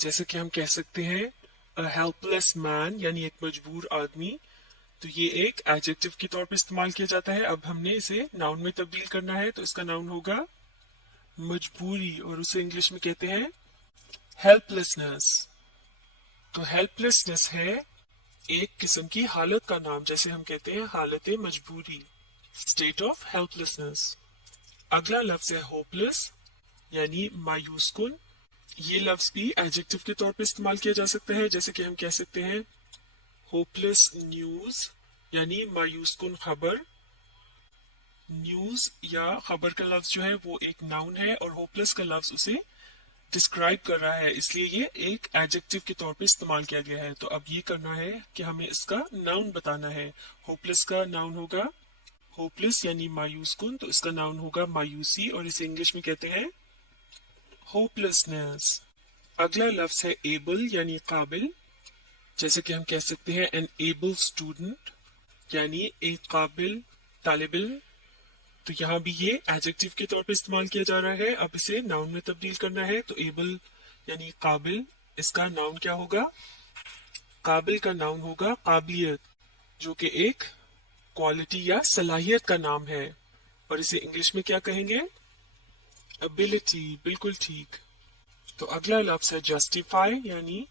जैसे कि हम कह सकते हैं अ हेल्पलेस मैन यानी एक मजबूर आदमी। तो ये एक एडजेक्टिव के तौर पर इस्तेमाल किया जाता है। अब हमने इसे नाउन में तब्दील करना है, तो इसका नाउन होगा मजबूरी, और उसे इंग्लिश में कहते हैं हेल्पलेसनेस। तो हेल्पलेसनेस है एक किस्म की हालत का नाम, जैसे हम कहते हैं हालत मजबूरी, स्टेट ऑफ हेल्पलेसनेस। अगला लफ्ज है होपलेस यानी मायूस कुन। ये लफ्ज भी एडजेक्टिव के तौर पे इस्तेमाल किया जा सकता है, जैसे कि हम कह सकते हैं होपलेस न्यूज यानी मायूस कुन खबर। न्यूज या खबर का लफ्ज जो है वो एक नाउन है और होपलेस का लफ्ज उसे डिस्क्राइब कर रहा है, इसलिए ये एक एडजेक्टिव के तौर पे इस्तेमाल किया गया है। तो अब ये करना है कि हमें इसका नाउन बताना है। होपलेस का नाउन होगा होपलेस यानी मायूस कुन, तो इसका नाउन होगा मायूसी और इसे इंग्लिश में कहते हैं होपलेसनेस। अगला लफ्ज है एबल यानी काबिल, जैसे कि हम कह सकते हैं एन एबल स्टूडेंट यानी एक काबिल तालिब इल्म। तो यहाँ भी ये एडजेक्टिव के तौर पे इस्तेमाल किया जा रहा है। अब इसे नाउन में तब्दील करना है, तो एबल यानी काबिल, इसका नाउन क्या होगा? काबिल का नाउन होगा काबिलियत, जो कि एक क्वालिटी या सलाहियत का नाम है, और इसे इंग्लिश में क्या कहेंगे? एबिलिटी। बिल्कुल ठीक। तो अगला लफ्ज है जस्टिफाई यानी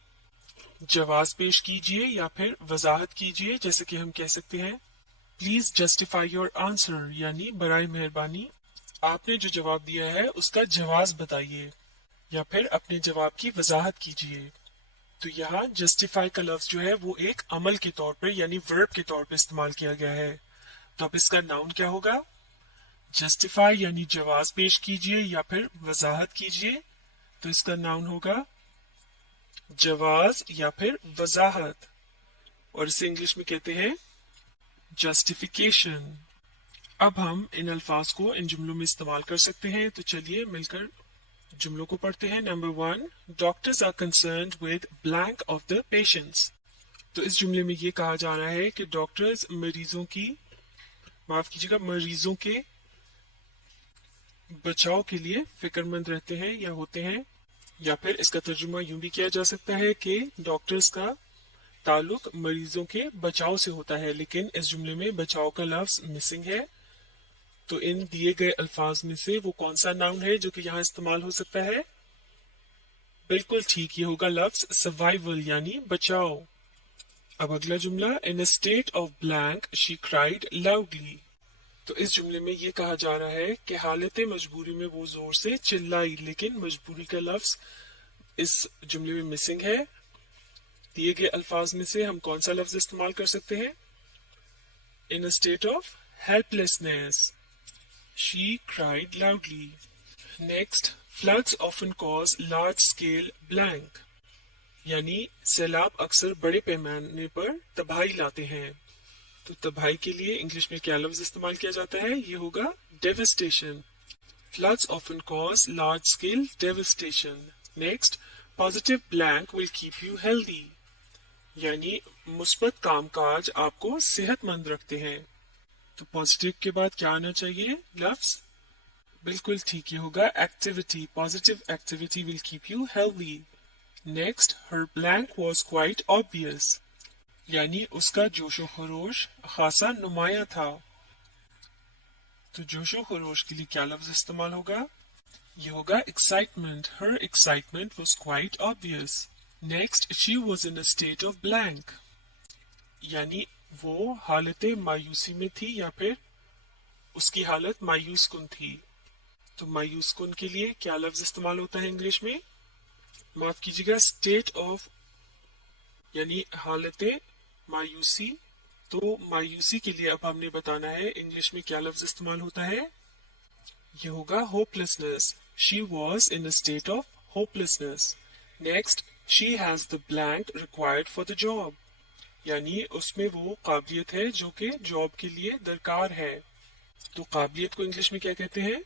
जवाब पेश कीजिए या फिर वजाहत कीजिए, जैसे कि हम कह सकते हैं प्लीज जस्टिफाई योर आंसर यानी बराए मेहरबानी आपने जो जवाब दिया है उसका जवाब बताइए या फिर अपने जवाब की वजाहत कीजिए। तो यहाँ जस्टिफाई का लफ्ज जो है वो एक अमल के तौर पे यानी वर्ब के तौर पे इस्तेमाल किया गया है। तो अब इसका नाउन क्या होगा? जस्टिफाई यानी जवाब पेश कीजिए या फिर वजाहत कीजिए, तो इसका नाउन होगा जवाब या फिर वजाहत, और इसे इंग्लिश में कहते हैं जस्टिफिकेशन। अब हम इन अल्फाज को इन जुमलों में इस्तेमाल कर सकते हैं, तो चलिए मिलकर जुमलों को पढ़ते हैं। Number 1, doctors are concerned with blank of the patients. तो इस जुमले में ये कहा जा रहा है कि डॉक्टर्स मरीजों की मरीजों के बचाव के लिए फिक्रमंद रहते हैं या होते हैं, या फिर इसका तर्जुमा यूं भी किया जा सकता है कि डॉक्टर्स का ताल्लुक मरीजों के बचाव से होता है, लेकिन इस जुमले में बचाव का लफ्ज मिसिंग है। तो इन दिए गए अल्फाज में से वो कौन सा नाउन है जो कि यहाँ इस्तेमाल हो सकता है? बिल्कुल ठीक, ये होगा लफ्ज सर्वाइवल यानी बचाव। अब अगला जुमला, in a state of blank she cried loudly. तो इस जुमले में ये कहा जा रहा है कि हालत मजबूरी में वो जोर से चिल्लाई, लेकिन मजबूरी का लफ्ज इस जुमले में मिसिंग है। दिए गए अल्फाज में से हम कौन सा लफ्ज इस्तेमाल कर सकते हैं? In a state of helplessness she cried loudly. Next, floods often cause large scale blank यानी सैलाब अक्सर बड़े पैमाने पर तबाही लाते हैं। तो तबाही के लिए इंग्लिश में क्या लफ्ज इस्तेमाल किया जाता है? ये होगा devastation. Floods often cause large scale devastation. Next, positive blank will keep you healthy यानी मुस्बत कामकाज आपको सेहतमंद रखते हैं। तो पॉजिटिव के बाद क्या आना चाहिए लफ्ज? बिल्कुल ठीक, ये होगा activity. Positive activity will keep you healthy. Next, her blank was quite obvious यानी उसका जोशो खरोश खासा नुमाया था। तो जोशो खरोश के लिए क्या लफ्ज इस्तेमाल होगा? ये होगा excitement. Her excitement was quite obvious. Next, she was in a state of blank यानी वो हालत मायूसी में थी या फिर उसकी हालत मायूस कुन थी। तो मायूस कुन के लिए क्या लफ्ज इस्तेमाल होता है इंग्लिश में? माफ कीजिएगा, स्टेट ऑफ यानी हालत मायूसी। तो मायूसी के लिए अब हमने बताना है इंग्लिश में क्या लफ्ज इस्तेमाल होता है। ये होगा hopelessness. She was in a state of hopelessness. Next, she has the blank required for the job यानी उसमें वो काबिलियत है जो कि जॉब के लिए दरकार है। तो काबिलियत को इंग्लिश में क्या कहते हैं?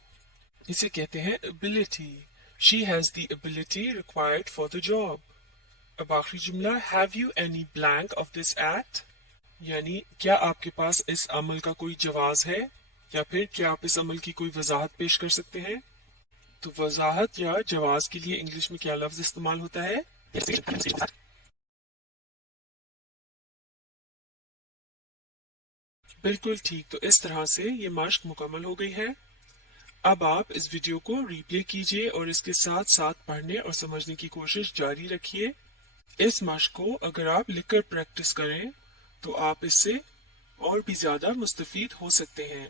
इसे कहते हैं ability. She has the ability required for the job. अब आखिरी जुमला, have you any blank of this act यानी क्या आपके पास इस अमल का कोई जवाज है या फिर क्या आप इस अमल की कोई वजाहत पेश कर सकते हैं। तो वजाहत या जवाज के लिए इंग्लिश में क्या लफ्ज इस्तेमाल होता है? बिल्कुल ठीक। तो इस तरह से ये मश्क मुकम्मल हो गई है। अब आप इस वीडियो को रिप्ले कीजिए और इसके साथ साथ पढ़ने और समझने की कोशिश जारी रखिए। इस मश्क को अगर आप लिखकर प्रैक्टिस करें तो आप इससे और भी ज्यादा मुस्तफीद हो सकते हैं।